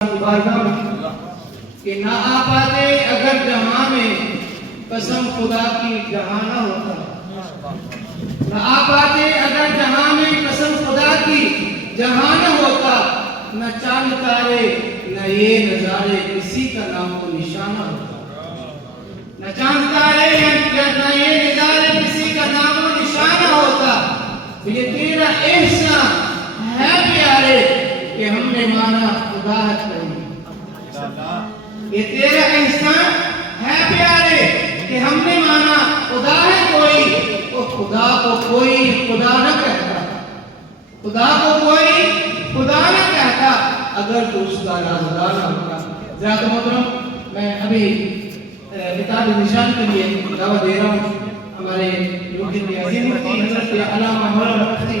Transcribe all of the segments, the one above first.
कि ना आ पाते अगर जहां में कसम खुदा की जहां न होता, ना आ पाते अगर जहां में कसम खुदा की जहां न होता, न चांद तारे न ये नजारे किसी का नाम को निशाना होता, न चांद तारे न ये नजारे किसी का नाम को निशाना होता। ये तेरा एहसान है प्यारे कि हमने माना खुदा है कोई, ये तेरा एहसान है प्यारे कि हमने माना खुदा है कोई। और खुदा को कोई खुदा न कहता, खुदा को कोई खुदा न कहता अगर तो उसका राज़दार न होता। ज़्यादा मोहतरम, मैं अभी किताब निशान के लिए दावा दे रहा हूँ। हमारे मुफ्ती हज़रत अल्लामा मौलाना मुफ्ती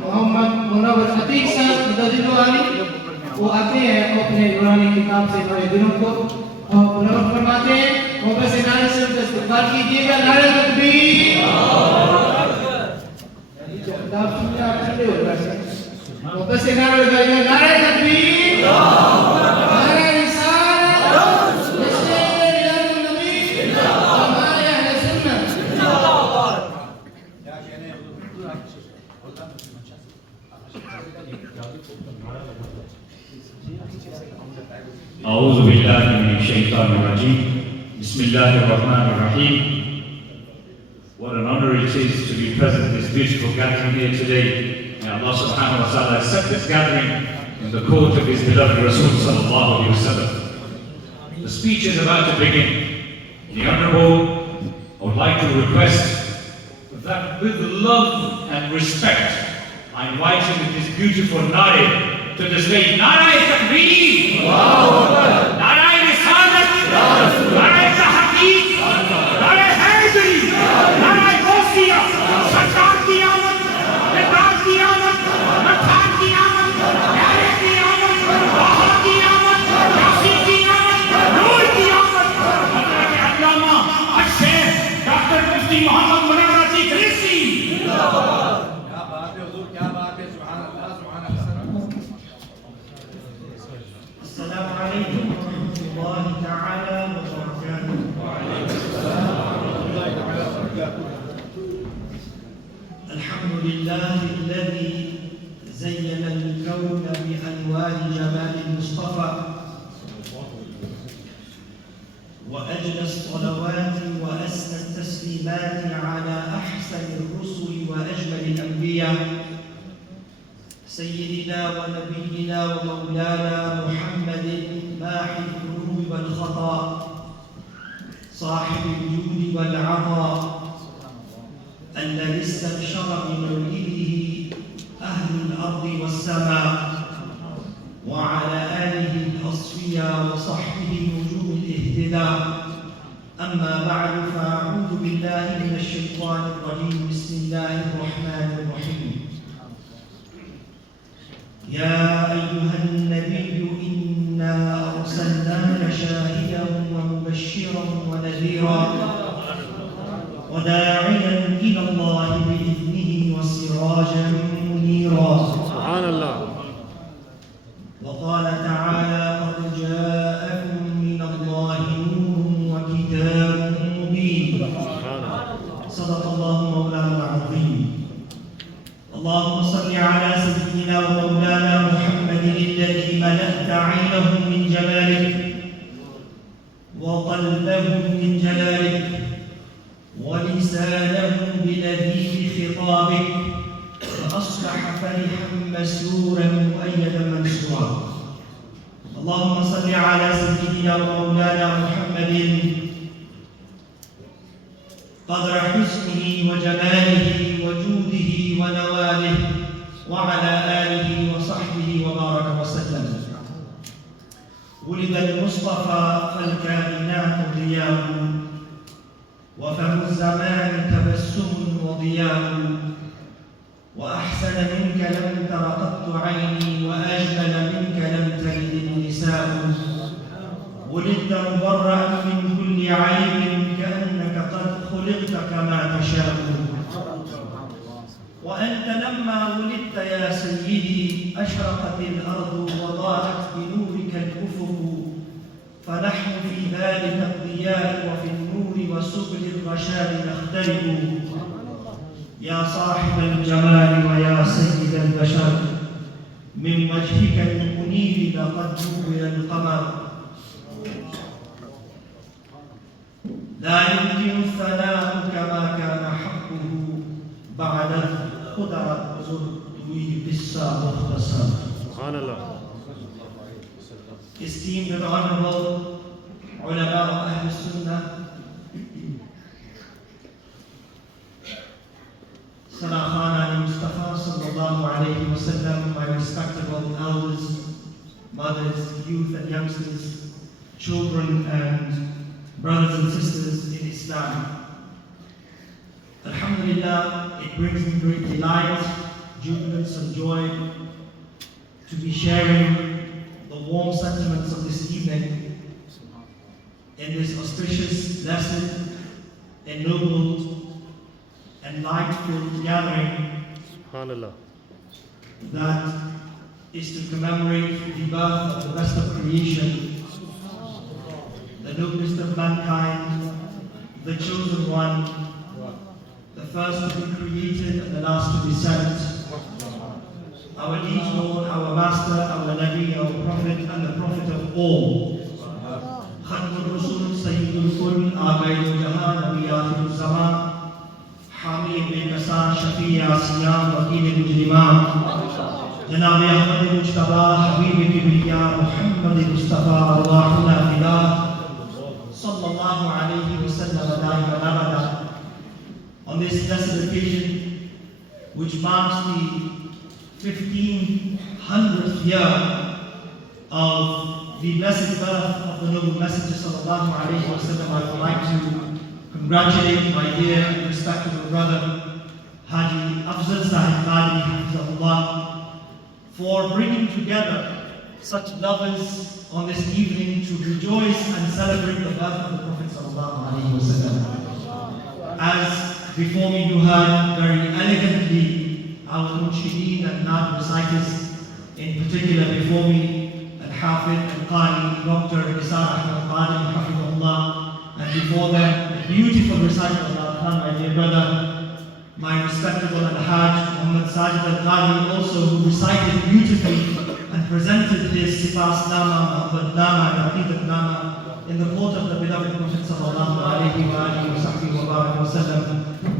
मोहम्मद मुनव्वर अतीक साहब रज़ियल्लाहु, वो आते हैं अपने नूरानी किताब से हमारे दिलों को मुनव्वर फरमाते हैं। मोहब्बत से नारे से उनका इस्तक़बाल कीजिएगा। नारे तकबीर। किताब सुनने आप ठंडे हो जाते हैं। मोहब्बत से नारे लगाइए। नारे तकबीर, नारे रिसालत, नस्रे मिलादुन नबी, जमात अहले सुन्नत। أعوذ بالله من الشيطان الرجيم. بسم الله الرحمن الرحيم. What an honor it is to be present in this beautiful gathering here today. May Allah subhanahu wa ta'ala accept this gathering in the court of His beloved Rasul sallallahu alayhi wa sallam. The speech is about to begin. The Honorable, I would like to request that with love and respect, I invite him with this beautiful nare to display Nare Takbir, Nare Risalat, Nare Tahqiq, Nare Haydari, Nare Ghausiyya, Sarkar ki Amad, Mehtab ki Amad, Makhtar ki Amad, Nare ki Amad, Baha ki Amad, Yasir ki Amad, Noor ki Amad, Hazrat Allama Al-Sheikh Dr. Mufti Muhammad Munawwar Ateek Risi. क्या बात है हुजूर, क्या बात है। सुभान अल्लाह, सुभान अल्लाह। السلام عليكم ورحمة الله تعالى وبركاته. الحمد لله الذي زين الكون بأنوار جمال المصطفى، وأجلى الصلوات وأسنى التسليمات على أحسن الرسل وأجمل الأنبياء، سيدنا ونبينا ومولانا محمد ماحي الذنوب والخطا، صاحب الجود والعطاء، الذي استبشر بمولده أهل الأرض والسماء، وعلى آله الأصفياء وصحبه نجوم الاهتداء. أما بعد، فأعوذ بالله من الشيطان الرجيم. بسم الله الرحمن الرحيم. يا أيها النبي إنا أرسلناك شاهدا ومبشرا ونذيرا وداعيا إلى الله بإذنه وسراجا منيرا. سبحان الله. وقال تعالى: قد جاءكم من الله نور وكتاب مبين. صدق الله مولانا العظيم. اللهم صل على سيدنا ومولانا محمد الذي ملأت عينهم من جمالك وقلبهم من جلالك ولسانهم بلذيذ خطابك، فأصبح فرحا مسرورا مؤيدا منصورا. اللهم صل على سيدنا ومولانا محمد قدر حسنه وجماله وجوده ونواله، وعلى آله وصحبه وبارك وسلم. ولد المصطفى فالكائنات ضياء، وفم الزمان تبسم وضياء، وأحسن منك لم تر قط عيني، وأجمل منك لم تلد النساء. ولدت مبرأ من كل عيب، كأنك قد خلقت كما تشاء. وأنت لما ولدت يا سيدي أشرقت الأرض وضاءت بنور بنورك الأفق فنحن في ذلك الضياء وفي النور وسبل الرشاد نختلف يا صاحب الجمال ويا سيد البشر من وجهك المنير لقد نور القمر لا يمكن الثناء كما كان حقه بعد الخدع زرتوي قصة مختصر. Esteemed and honorable ulama of Ahl Sunnah, Salah Khan Ali Mustafa sallallahu alayhi wa sallam, my respectable elders, mothers, youth and youngsters, children and brothers and sisters in Islam. Alhamdulillah, it brings me great delight, jubilance and joy to be sharing the warm sentiments of this evening in this auspicious, blessed, ennobled and light-filled gathering that is to commemorate the birth of the best of creation, the noblest of mankind, the chosen one, the first to be created and the last to be sent, our liege Lord, our Master, our Nabi, our Prophet, and the Prophet of all. Khatmul Rasul, Sayyidul Kul, Aghaidul Jahan, Nabi Akhirul Zaman, Hami bin Kasar, Shafi Asiyam, Wakil Mujrimah, Janab Ahmad Mujtaba, Habib Kibriya, Muhammad Mustafa, Arwahuna Fidah, Sallallahu Alayhi wa Sallam, Daima Abada. On this blessed occasion, which marks the 1500th year of the blessed birth of the noble Messenger sallallahu alayhi wa sallam, I would like to congratulate my dear and respectable brother Haji Afzal Sahib Qadi Hafizahullah for bringing together such lovers on this evening to rejoice and celebrate the birth of the Prophet sallallahu alayhi wa sallam. As before me you heard very elegantly our Munshideen and Naat reciters, in particular before me, Al-Hafid, Al-Qari, Dr. Nisar Ahmad Qadi, Hafidhullah, and before them, the beautiful recital of Al-Khan, my dear brother, my respectable Al-Hajj, Muhammad Sajid Al-Qadi, also who recited beautifully and presented his Sifas Nama, Muhammad Nama, and Aqidat Nama in the court of the beloved Prophet sallallahu alayhi wa sallam.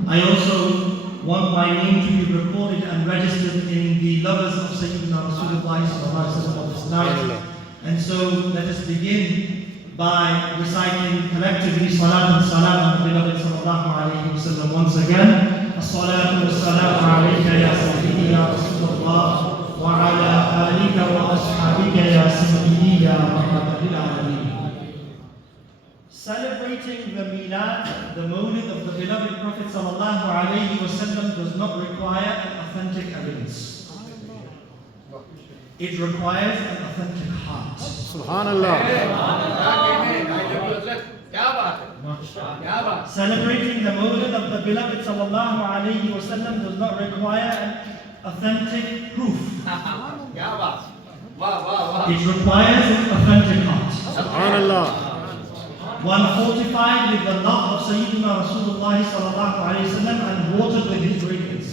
I also want my name to be recorded and registered in the lovers of Sayyidina Rasulullah of this night. And so let us begin by reciting collectively Salat and Salam on the beloved sallallahu alayhi wa sallam once again. As-salatu was-salamu alayka ya sayyidi ya Rasulullah wa ala alika wa ashabika ya sayyidi ya rahmatan lil alameen. Celebrating the Milad, the Mawlid of the beloved Prophet sallallahu alayhi wa sallam does not require an authentic evidence. It requires an authentic heart. Celebrating the Mawlid of the beloved sallallahu alayhi wa sallam does not require an authentic proof. It requires an authentic heart. One fortified with the love of Sayyidina Rasulullah sallallahu alayhi wa sallam and watered with his radiance.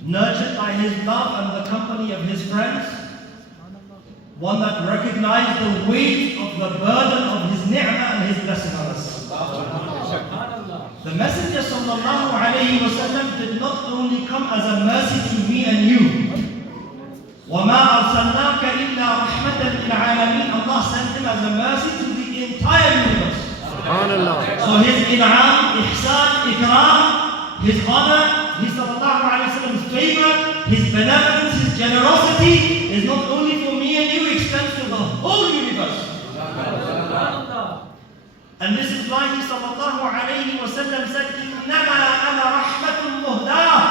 Nurtured by his love and the company of his friends. One that recognized the weight of the burden of his ni'mah and his blessing on us. The Messenger sallallahu alayhi wa sallam did not only come as a mercy to me and you. وَمَا أَرْسَلْنَاكَ إِلَّا رَحْمَةً لِلْعَالَمِينَ. Allah sent him as a mercy to the entire universe. So his in'am, ihsan, ikram, his honor, his sallallahu alayhi wa sallam's favor, his benevolence, his generosity is not only for me and you, extends to the whole universe. And this is why he sallallahu alayhi wa sallam said, إِنَّمَا أَنَا رَحْمَةٌ مُهْدَاةٌ.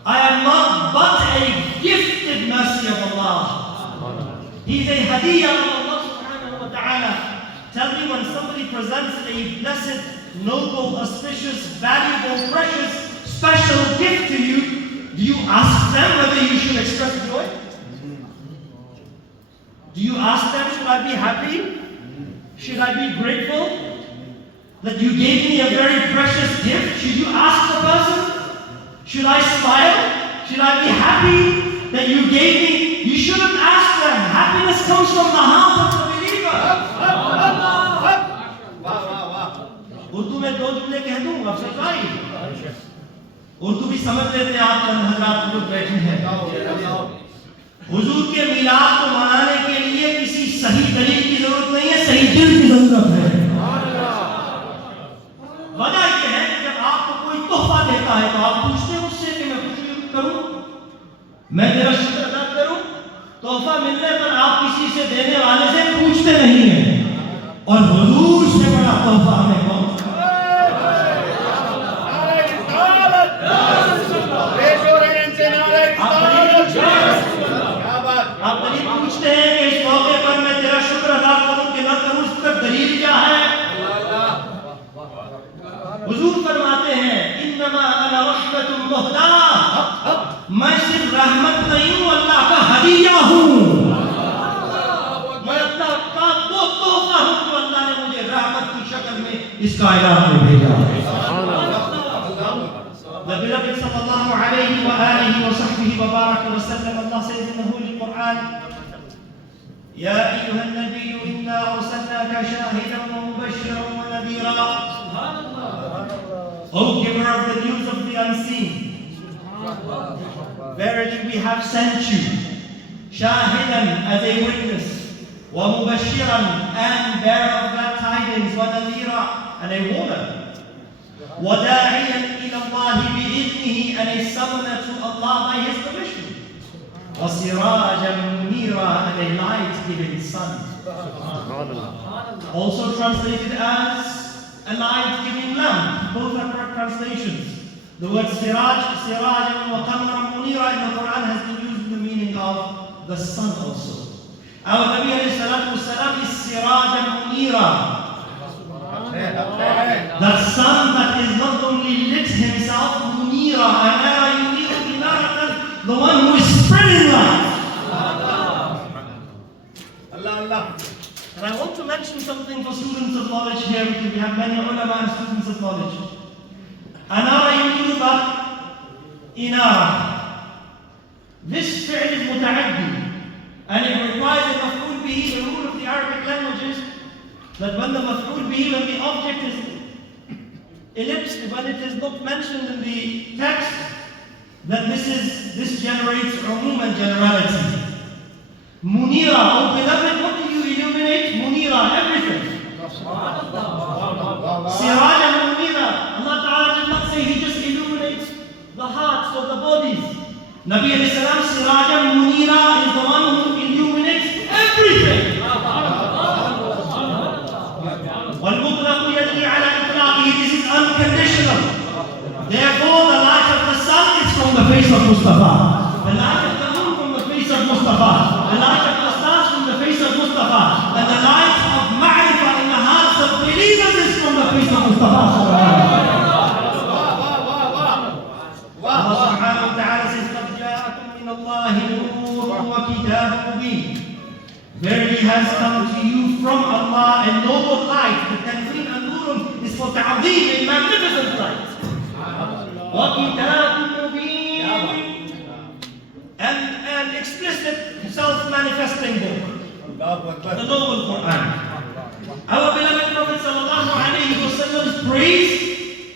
I am not but a gifted mercy of Allah. He is a hadiyah of Allah subhanahu wa ta'ala. Tell me, when somebody presents a blessed, noble, auspicious, valuable, precious, special gift to you, do you ask them whether you should express joy? Do you ask them, should I be happy? Should I be grateful that you gave me a very precious gift? Should you ask the person? Should I smile? Should I be happy that you gave me? You shouldn't ask them. Happiness comes from the heart of the believer. Urdu में 2 जुमले कह दूं, अब सच्चाई उर्दू भी समझ लेते हैं आप चंद हज़रात लोग बैठे हैं। हुजूर के मिलाद को मनाने के लिए किसी सही दलील की जरूरत नहीं है, सही दिल की जरूरत है। वजह यह है कि जब आपको कोई तोहफा देता है तो आप पूछते हैं उससे कि मैं कुछ करूं, मैं तेरा शुक्र अदा करूं। तोहफा मिलने पर आप किसी से देने वाले से पूछते नहीं हैं। और हुजूर से बड़ा तोहफा हमें कौन सा? आप दलील पूछते हैं कि इस मौके पर मैं तेरा शुक्र अदा करूं कि न करूं, इसका दलील क्या है? हुजूर फरमाते हैं इन्नमा अना रहमतुल मुहदा, मैं सिर्फ रहमत नहीं हूं, अल्लाह का हदिया हूं। मैं अल्लाह का वो तोहफा हूं जो अल्लाह ने मुझे रहमत की शक्ल में इस कायनात में भेजा है। The beloved sallallahu alayhi wa alihi wa sahbihi wa baraka wa sallam, Allah says in the Holy Quran, Ya ayyuhan nabiyyu inna arsalnaka shahidan wa mubashiran wa nadhira. O giver of the news of the unseen, verily we have sent you shahidan as a witness, wa mubashiran and bearer of glad tidings, wa nadhira and a warner. وَدَاعِيًا إِلَى اللَّهِ بِإِذْنِهِ and a summoner to Allah by His permission. وَسِرَاجًا مُنِيرًا and a light-giving sun. Also translated as a light-giving lamp. Both are correct translations. The word siraj, sirajan wa qamaran munira in the Quran has been used in the meaning of the sun also. Our Nabi alayhi salatu wasalam is sirajan munira. That sun that is not only lit himself, munira, anara yuniru inaratan, the one who is spreading light. Allah, Allah. And I want to mention something for students of knowledge here, because we have many ulama and students of knowledge. Anara yuniru inara. This fi'l is muta'addi, and it requires a maf'ul bihi. The rule of the Arabic language is that when the maf'ul bihi, when the object is ellipsed, when it is not mentioned in the text, then this generates umum and generality. Munira, oh beloved, what do you illuminate? Munira, everything. Siraj and Munira. Allah Ta'ala did not say He just illuminates the hearts of the bodies. Nabi alayhi salam, Siraj and Munira is the one who illuminates everything. والمطلق يدل على إطلاقه. This is unconditional. Therefore, the light of the sun is from the face of Mustafa. The light of the moon from the face of Mustafa. The light of the stars from the face of Mustafa. And the light of ma'rifah in the hearts of believers is from the face of Mustafa. Allah subhanahu wa ta'ala says, قَدْ جَاءَكُم مِّنَ اللَّهِ نُورٌ وَكِتَابٌ مُبِينٌ. Verily has come to you from Allah a noble light. The tanween and nurun is for ta'zeem, a magnificent light. وَكِتَابٌ مُبِينٌ and an explicit self-manifesting book. The noble Quran. Our beloved Prophet sallallahu alayhi wa sallam's praise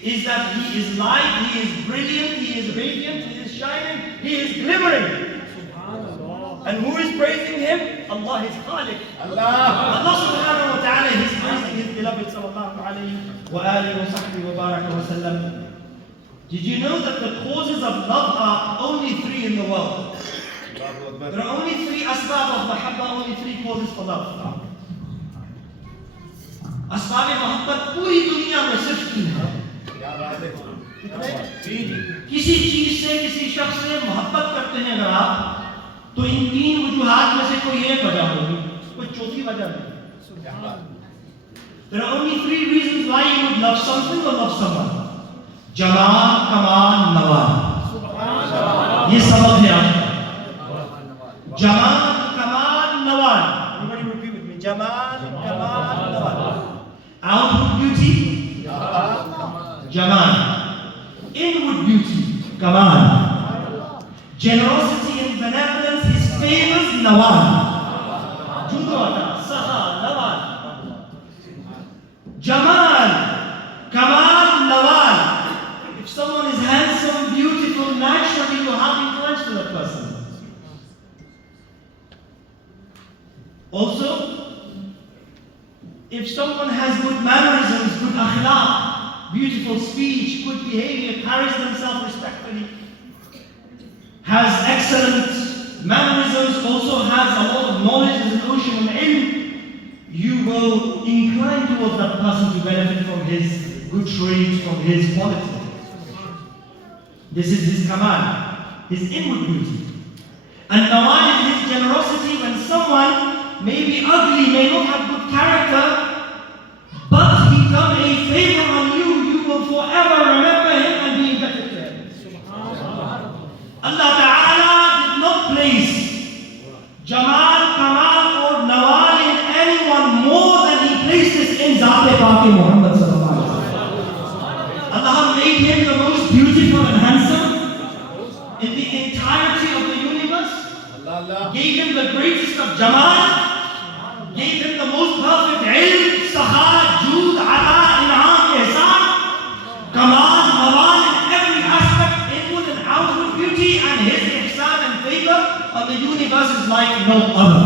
is that he is light, he is brilliant, he is radiant, he is shining, he is glimmering. And who is praising him? Allah is Khaliq. Allah subhanahu wa ta'ala is praising his beloved sallallahu alayhi wa alihi wa sahbihi wa baraka wa sallam. Did you know that the causes of love are only 3 in the world? There are only 3 asbab of mahabba, only 3 causes for love. Asbab mahabbat पूरी दुनिया में सिर्फ 3 है. किसी चीज से, किसी शख्स से मोहब्बत करते हैं अगर आप, तो इन 3 वजूहात में से कोई एक वजह होगी, कोई चौथी वजह नहीं. There are only 3 reasons why you would love something or love someone. Jamal, कमाल, नवाल. ये सबक है आपका. जमाल, कमाल, Nawal. Jamal, Kamal, Nawal. Outward beauty, Jamal. Inward beauty, Kamal. Generosity and benevolence, his favors, Nawal. Judwata, Saha, Nawal. Jamal, Kamal, Nawal. If someone is handsome, beautiful, naturally you have influence to that person. Also, if someone has good mannerisms, good akhlaq, beautiful speech, good behavior, carries themselves respectfully, has excellent mannerisms, also has a lot of knowledge, resolution, and ilm, you will incline towards that person to benefit from his good traits, from his quality. This is his kamal, his inward beauty. And nawal is his generosity when someone may be ugly, may not have good character, but he done a favor on you, you will forever remember him and be indebted to him. Allah Ta'ala did not place Jamal, Kamal or Nawal in anyone more than he placed this in Zat-e-Paki Muhammad Sallallahu Alaihi Wasallam. Allah made him the most beautiful and handsome in the entirety of the universe, gave him the greatest of Jamal, gave him the most perfect ilm, saha, jood, ala, in'am, ihsan, kamal, nawal in every aspect, inward and outward beauty, and his ihsan and favor on the universe is like no other.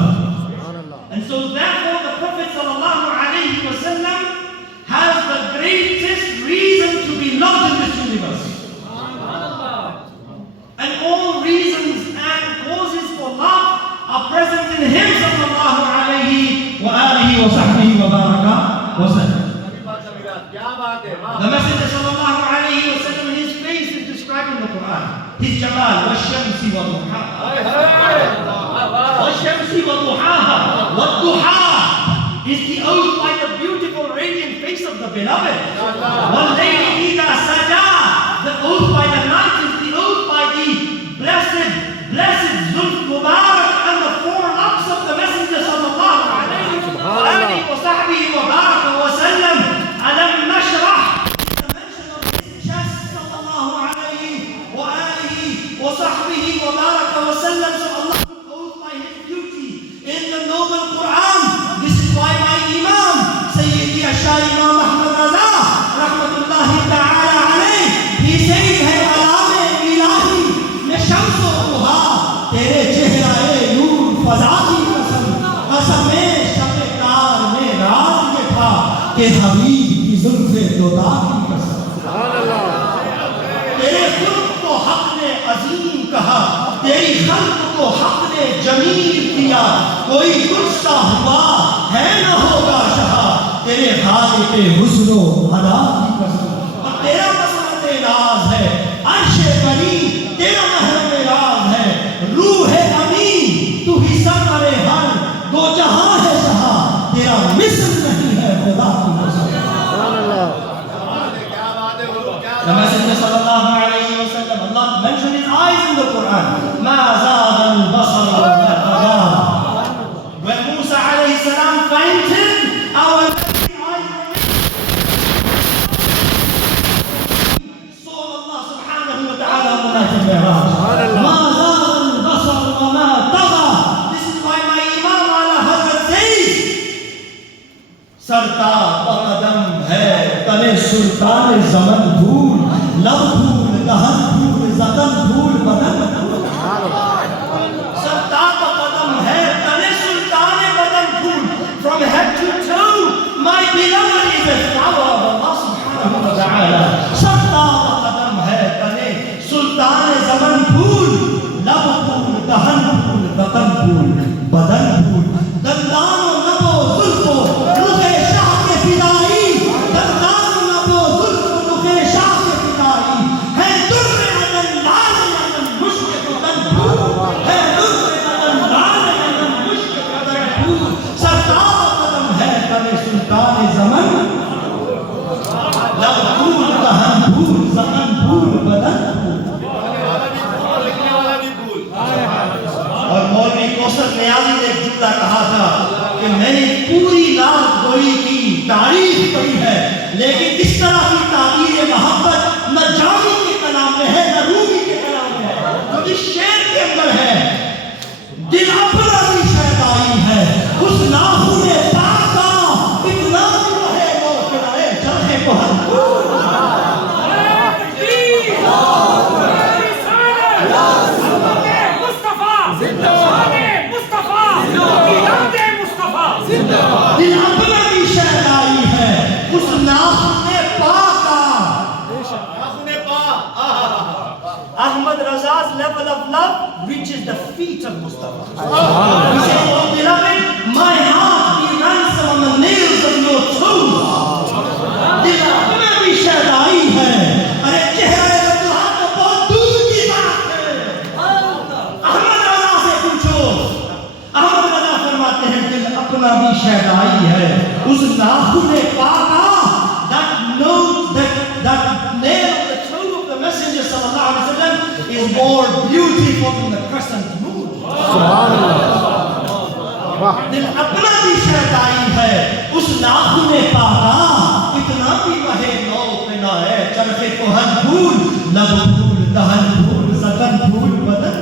And so therefore the Prophet ﷺ has the greatest reason to be loved in this universe. And all reasons and causes for love are present in him sallallahu alayhi wa alihi wa sahbihi wa baraka wa sallam. The Messenger sallallahu alayhi wa sallam, his face is described in the Quran. His jamal, wa-shamsi wa duhaha. Wa-shamsi wa duhaha. Wa-duha is the oath by the beautiful radiant face of the beloved. Wal-layli idha saja, the oath by the night is the oath by the blessed Zulf Mubarak and the four locks of the Messenger sallallahu alayhi wa sahbihi wa baraka wa sallam. Alam nashrah, the mention of his chest sallallahu alayhi wa alihi wa sahbihi wa baraka wa sallam. So Allah took oath by his beauty in the noble Quran. This is why my Imam, Sayyidi Ashar Imam Ahmad Raza, rahmatullahi ta'ala alayh, he says, hey alame ilahi, me shamsu duha, tere chehrae noor faza ki qasam, qasam-e shab-e tar mein raat ye tha, ke habib ki zulf-e doda ki qasam. tere khud ko haq ne azim kaha, teri khalq ko haq ne jameel kiya, koi tujhsa hua hai na hoga shaha, tere khaliq-e husn-o ada ki qasam. aur tera masrat-e naz hai arsh-e bari, tera mahr-e raaz hai रूह-ए अमीन, तू ही सरवर-ए हर दो जहां है शहा, तेरा मिस्र नहीं है खुदा की कसम. The Messenger sallallahu alayhi wa sallam, Allah mentioned his eyes in the Quran. Ma zagha al-basar wa ma tagha. When Musa alayhi salam fainted, our eyes saw Allah subhanahu wa ta'ala on the night of Mi'raj. Ma zagha al-basar wa ma tagha. This is why my Imam Ala Hazrat says, सरता कदम है तने सुल्तान ज़मन धूल, लब धूल, दहन धूल, ज़तन धूल, बदन धूल. सरता कदम है तने सुल्तान बदन धूल. From head to toe, my beloved is a flower of Allah subhanahu wa ta'ala. सरता कदम है तने सुल्तान ज़मन धूल, लब धूल, दहन धूल, ज़तन धूल, बदन धूल. दंदानो नबो जुल्फो रुखे शाह के फिदाई, दंदानो नबो जुल्फो रुखे शाह के फिदाई, है दुर्रे अदन लाल अदन मुश्क level of love reaches the feet of Mustafa. He says, oh beloved, my heart be ransom on the nails of your toes. दिल अपना भी शहदाई है, अरे चेहरा अब्दुल्ला तो बहुत दूर की बात है। अहमद रजा से पूछो, अहमद रजा फरमाते हैं दिल अपना भी शहदाई है, उस नाखून पाका that nail of the toe of the Messenger sallallahu alaihi wasallam is more beautiful than the crescent moon. दिल अपना भी शहदाई है, उस नाखून पाका इतना भी वहे नौ पे ना है, चरखे कोहन फूल, लब फूल, दहन फूल, सकन फूल, बदन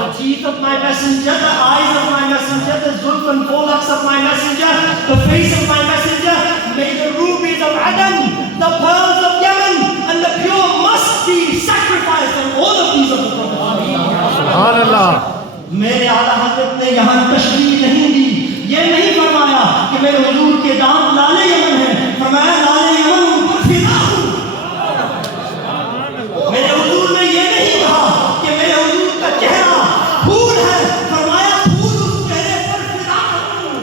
the teeth of my messenger, the eyes of my messenger, the zulf and forelocks of my messenger, the face of my messenger, may the rubies of Adam, the pearls of Yemen, and the pure must be sacrificed, and all of these of the Prophet. Subhanallah. मेरे आला हज़रत ने यहाँ तशरीह नहीं दी, ये नहीं फरमाया कि मेरे हुजूर के दांत लाले यमन हैं, फरमाया लाले यमन ऊपर फिदा हूँ। मेरे हुजूर ने ये नहीं कहा कि मेरे हुजूर का चेहरा फूल है, फरमाया फूल उस चेहरे पर फिदा हूँ।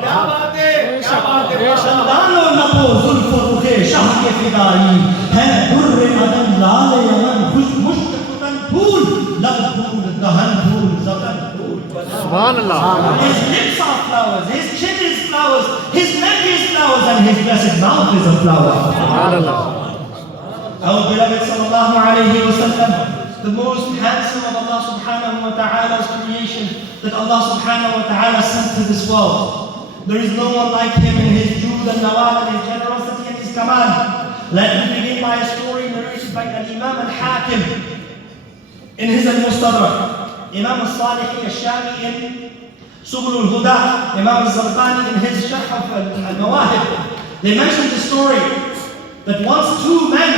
क्या बात है, क्या बात है। शंदानो नबो जुल्फ रुखे शाह के फिदाई है, दुर्रे अदम लाले यमन खुश मुश्तकुतन फूल, लब फूल, दहन फूल, ज़कन फूल। Subhanallah. His lips are flowers, his chin is flowers, his neck is flowers, and his blessed mouth is a flower. Subhanallah. Our beloved sallallahu alayhi wa sallam, the most handsome of Allah subhanahu wa ta'ala's creation that Allah subhanahu wa ta'ala sent to this world. There is no one like him in his jood and nawal and his generosity and his kamal. Let me begin by a story narrated by Imam al-Hakim in his al-Mustadrak, Imam al-Salihi al-Shami in Subul al-Huda, Imam al-Zarqani in his Sharh of al-Mawahib. They mentioned the story that once two men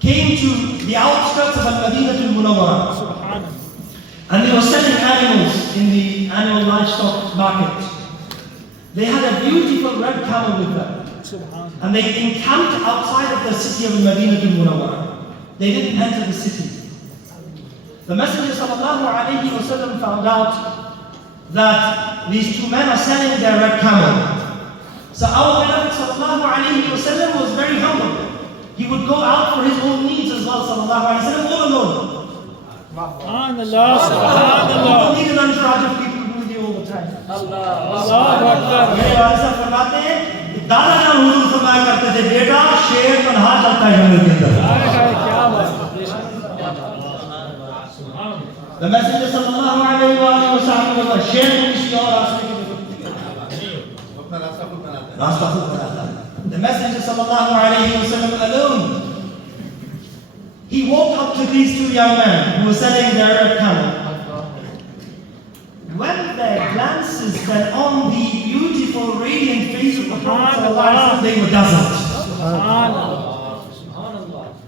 came to the outskirts of Al-Madinah al-Munawwarah, and they were selling animals in the animal livestock market. They had a beautiful red camel with them, and they encamped outside of the city of Al-Madinah al-Munawwarah. They didn't enter the city. The Messenger sallallahu alayhi wa sallam found out that these two men are selling their red camel. So our Prophet sallallahu alayhi wa sallam was very humble. He would go out for his own needs as well, sallallahu alayhi wa sallam, all alone. Subhanallah, subhanallah. You don't need an entourage of people with you all the time. Allah. मेरे वाले साहब फरमाते हैं कि दादा जान हुजूर फरमाया करते थे, बेटा शेर तन्हा चलता है जंगल के अंदर। क्या बात है। The Messenger sallallahu alayhi wa sallam was a शेर को किसी और रास्ते की रास्ता खुद बनाता है। The Messenger sallallahu alayhi wa sallam alone, he walked up to these two young men who were selling their red camel. When their glances fell on the beautiful, radiant face of the Prophet sallallahu alayhi wa sallam, they were dazzled.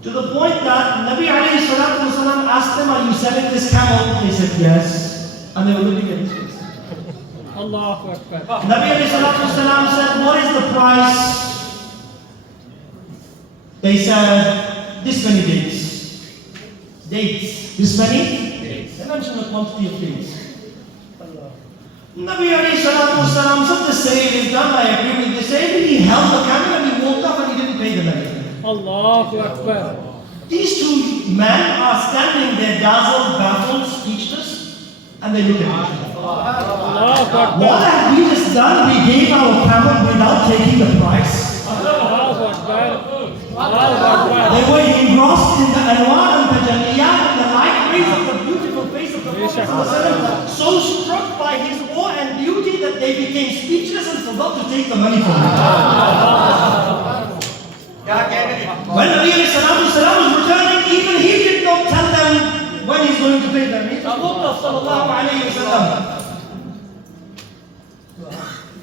To the point that Nabi alayhi salatu wasalam asked them, are you selling this camel? They said yes. And they were looking at his face. Allahu Akbar. Nabi alayhi salatu wasalam said, what is the price? They said, this many dates. Dates. This many? Dates. They mentioned the quantity of dates. Nabi alayhi salatu wasalam said, the sale is done, I agree with the sale. He held the camel and he walked up and he didn't pay the money. Allahu Akbar. These two men are standing there dazzled, baffled, speechless, and they look at each other. What have we just done? We gave our camel without taking the price. They were engrossed in the anwar and tajalliyat and the light rays of the beautiful face of the Prophet, so struck by his awe and beauty that they became speechless and forgot to take the money from him. When Nabi was returning, even he did not tell them when he's going to pay them. He just walked off, sallallahu alayhi wa sallam.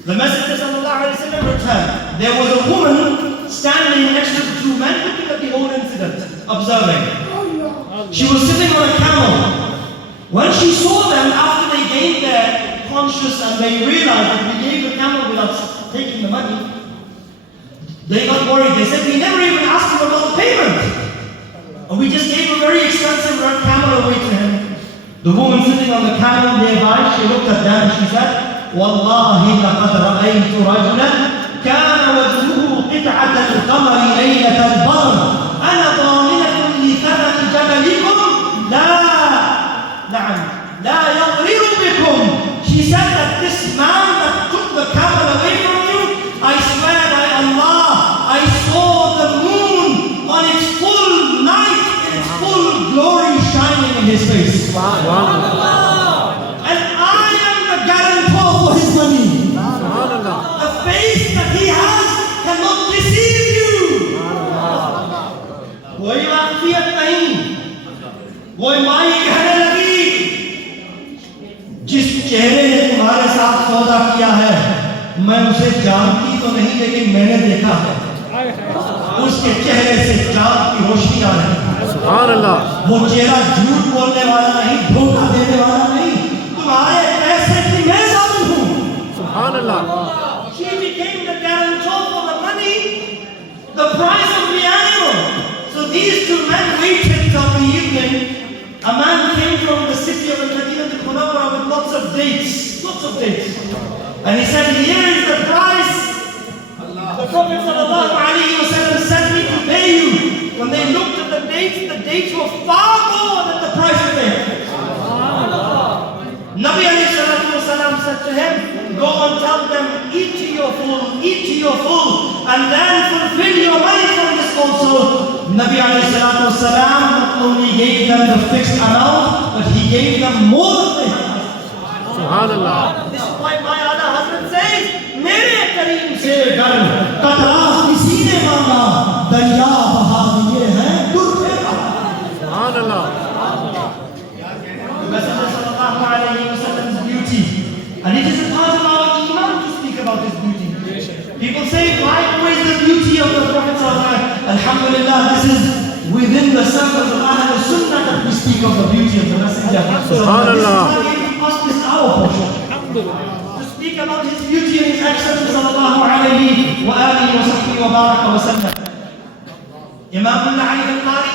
The Messenger sallallahu alayhi wa sallam returned. There was a woman standing next to the two men looking at the whole incident, observing. She was sitting on a camel. When she saw them, after they gained their conscience and they realized that we gave the camel without taking the money, They got worried. They said, we never even asked him about the payment. And we just gave a very expensive red camel away to him. The woman sitting on the camel nearby, she looked at them and she said, والله لقد رأيت رجلا كان وجهه قطعة القمر ليلة البدر أنا ضامنة لثمن جملكم لا يضرر بكم. She said that this man that took the camel away from you, I swear by Allah, I saw the moon on its full night, in its full glory shining in his face. And I am the guarantor for his money. The face that he has cannot deceive you. कोई वाकफियत नहीं, कोई माई कहने लगी, जिस चेहरे ने तुम्हारे साथ सौदा किया है, मैं उसे जानती तो नहीं लेकिन मैंने देखा है। उसके चेहरे से चांद की रोशनी आ रही है। सुभान अल्लाह। वो चेहरा झूठ बोलने वाला नहीं, धोखा देने वाला नहीं, तुम्हारे पैसे की मैं जादू हूँ। सुभान अल्लाह। She became the guarantor for the money, the price of the animal. So these two men waited till the evening. A man came from the city of Medina al-Munawwara with lots of dates. And he said, here is the price. The Prophet ﷺ sent me to pay you. When they looked at the dates were far more than the price of it. Nabi ﷺ said to him, go and tell them, eat to your full, and then fulfill your money from this also. Nabi ﷺ not only gave them the fixed amount, but he gave them more than they had. Subhanallah. This is why my other husband says, mere kareem se gar qatra kisi ne manga darya baha diye hain dur phera. Subhanallah. The Messenger sallallahu alayhi wa sallam's beauty, and it is a part of our iman to speak about his beauty. People say, why always the beauty of the Prophet sallallahu alayhi wa sallam? Alhamdulillah, this is within the circles of Ahl Sunnah that we speak of the beauty of the Messenger. Subhanallah. This is our portion. To speak about his beauty and his excellence sallallahu alayhi wa alihi wa sahbihi wa baraka wa sallam. Imam al-Ali al-Qari,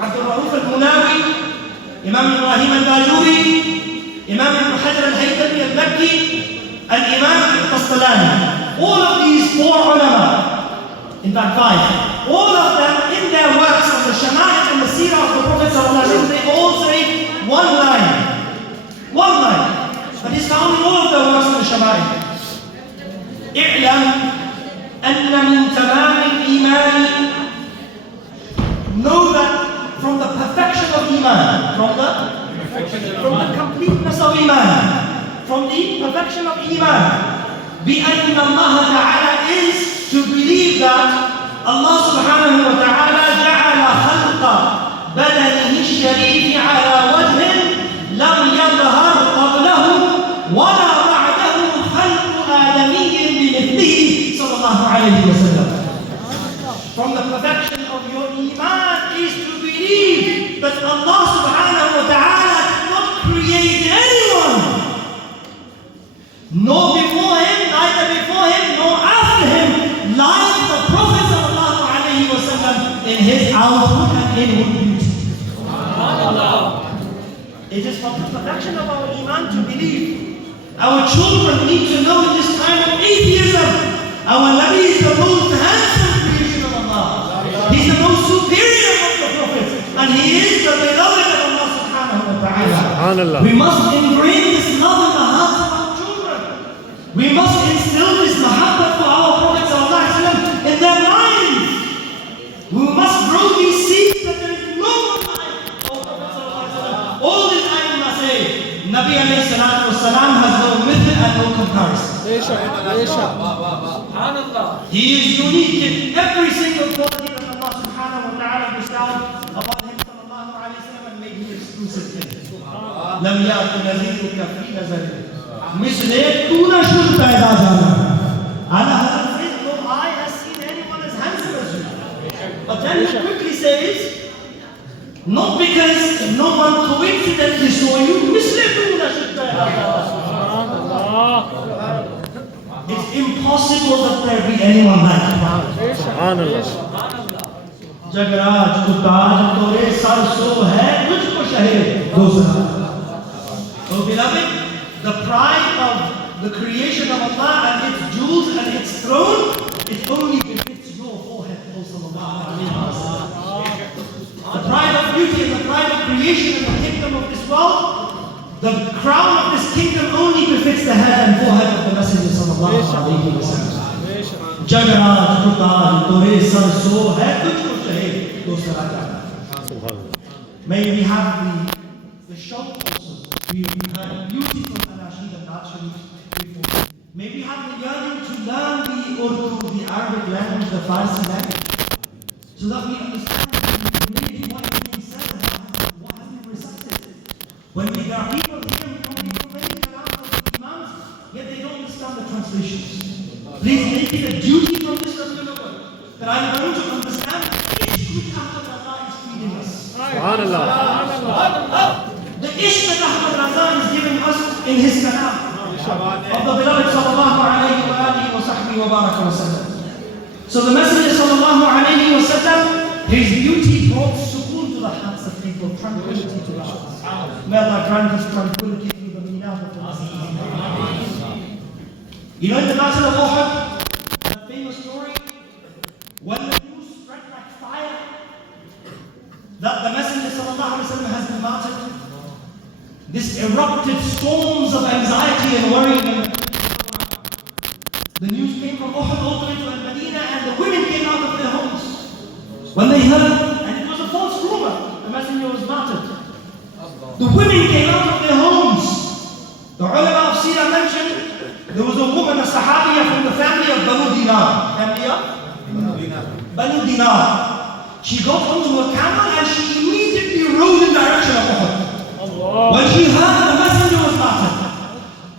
Abdul Rauf al-Munawi, Imam Ibrahim al-Bajuri, Imam Ibn Hajar al-Haythami al-Makki, and Imam al-Qastalani. All of these four ulama, in fact 5, all of them in their works on the Shama'il and the Seerah of the Prophet sallallahu alayhi wa sallam, they all say one line, but it's found in all of the works of the Shama'il. اعلم أن من تمام الإيمان, know that from the perfection of Iman, from the completeness of Iman, from the perfection of Iman, بأن الله تعالى is to believe that Allah subhanahu wa ta'ala جعل خلق بدنه الشريف على وجه لم يظهر قبله ولا بعده خلق آدمي بمثله صلى الله عليه وسلم. From the perfection of your iman is to believe that Allah subhanahu wa ta'ala did not create anyone, nor before him, neither before him, nor after him, like the Prophet sallallahu alayhi wa sallam in his outward and inward beauty. It is from the perfection of our iman to believe. Our children need to know in this time of atheism, our Nabi is the most handsome creation of Allah. He is the most superior of the prophets, and he is the beloved of Allah subhanahu wa ta'ala. We must ingrain this love in the hearts of our children. We must instill this mahabbat for our Prophet sallallahu alaihi wasallam in their minds. We must grow these seeds that there is no one like our Prophet sallallahu alaihi wasallam. All this ayah say, Nabi alayhi salatu wasalam has no mithil and no comparison. He is unique in every single quality that Allah subhanahu wa ta'ala bestowed upon him sallallahu alayhi wasallam and made him exclusive to him. Lam ya'ti naziruka fi nazari. Misle tu na shud paida jana. Ala Hazrat says, no eye has seen anyone as handsome as you. But then he quickly says, not because no one coincidentally saw you, misle tu na shud paida jana. It's impossible impossible that there be anyone like him. Jagraj उतार तोरे sir so है तुझको शहे दूसरा. So beloved, the pride of the creation of Allah and its jewels and its throne, it only befits your forehead, O sallallahu alayhi wa sallam. The pride of beauty and the pride of creation and the kingdom of this world, the crown of this kingdom only befits the head and forehead of the Messenger sallallahu alayhi wa sallam. Jagraj उतार तोरे sir so है तुझको शहे दूसरा क्या. May we have the shout also. We had beauty from Al-Rashid and Naat Sharif before. May we have the yearning to learn the Urdu, the Arabic language, the Farsi language, so that we understand really what is being said and what has been recited. When there are people here from many kalams of the Imams, yet they don't understand the translations. Please make it a duty from this Rasulullah that I'm going to understand each which Ahmad Raza is feeding us. The ish that Ahmad Raza is giving us in his kalam of the beloved sallallahu alayhi wa alihi wa sahbihi wa baraka wa sallam. So the Messenger sallallahu alayhi wa sallam, his beauty brought sukoon to the hearts of people, tranquility to the hearts. May Allah grant us tranquility through the minat of the Messenger. You know in the Battle of Uhud, that famous story, when the news spread like fire, that the Messenger sallallahu alayhi wa sallam has been martyred, this erupted storms of anxiety and worry. The news came from Uhud all the way to Al-Madinah, and the women came out of their homes. When they heard, and it was a false rumor, the Messenger was martyred. The women came out of their homes. The ulama of Sirah mentioned, there was a woman, a Sahabiya from the family of Banu Dinar. Family of? Banu Dinar. She got onto a camel and she immediately rode in direction of Uhud. When she heard the Messenger was martyred,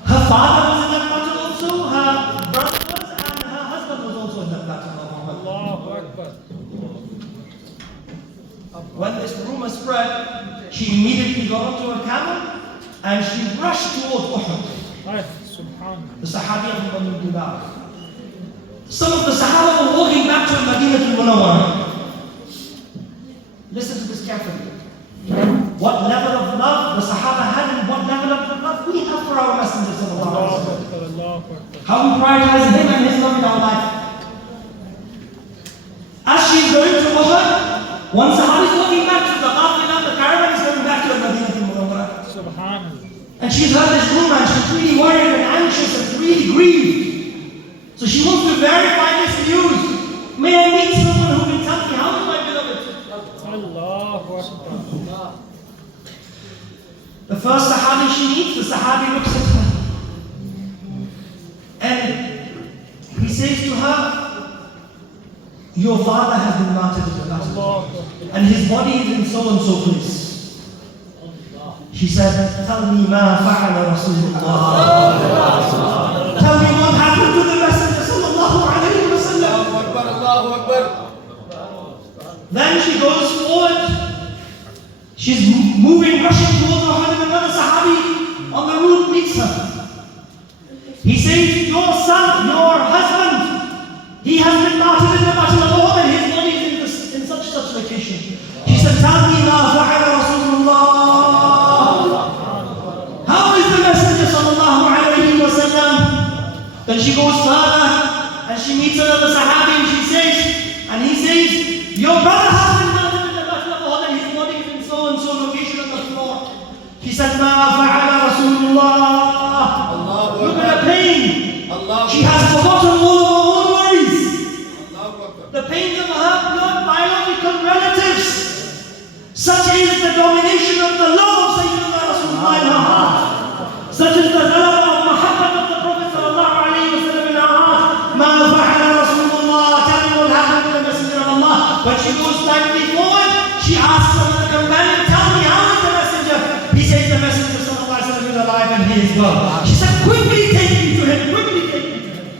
her father was in that battle also, her brother was, and her husband was also in that battle of Uhud. When this rumor spread, she immediately got onto a camel and she rushed toward Uhud. The Sahabiya from Banu Dinar. Some of the Sahaba were walking back to Madinah al-Munawwarah. Listen to this carefully. What level of love the Sahaba had and what level of love we have for our Messenger sallallahu alaihi wasallam. How we prioritize him and his love in our life. As she is going to Uhud, one Sahaba is walking back to the Qafilah, the caravan is going back to Madinah al-Munawwarah. Subhanallah. And she's heard this rumor and she's really worried and anxious and really grieved. So she wants to verify this news. May I meet someone who can tell me how is my beloved? The first Sahabi she meets, the Sahabi looks at her. And he says to her, your father has been martyred in the battle. And his body is in so and so place. She said, tell me ma fa'ala Rasulullah. Tell me what happened to the Messenger sallallahu alayhi wa sallam. Allahu Akbar. Then she goes forward. She's moving, rushing towards Uhud, and another Sahabi on the route meets her. He says, your son, your husband, he has been martyred in the battle of Uhud and his body is in such location. She said, tell me ma fa'ala Rasulullah. How is the Messenger sallallahu alayhi wa sallam? Then she goes further and she meets another Sahabi and she says, and he says, your brother has been martyred in the battle of Uhud and his body is in so and so location on the floor. She said, ma fa'ala Rasulullah. Look at the pain. She has forgotten all of her own worries. The pains of her blood biological relatives. Such is the domination of the love of Sayyidina Rasulullah in her heart. Such is the love of Muhammad of the Prophet sallallahu alayhi wa sallam in her heart. Ma fa'ala Rasulullah. Tell me what happened to the Messenger of Allah. When she goes slightly forward, she asks another companion, tell me how is the Messenger? He says the Messenger sallallahu alayhi wa sallam is alive and he is well. She said, quickly take me to him, quickly take me to him.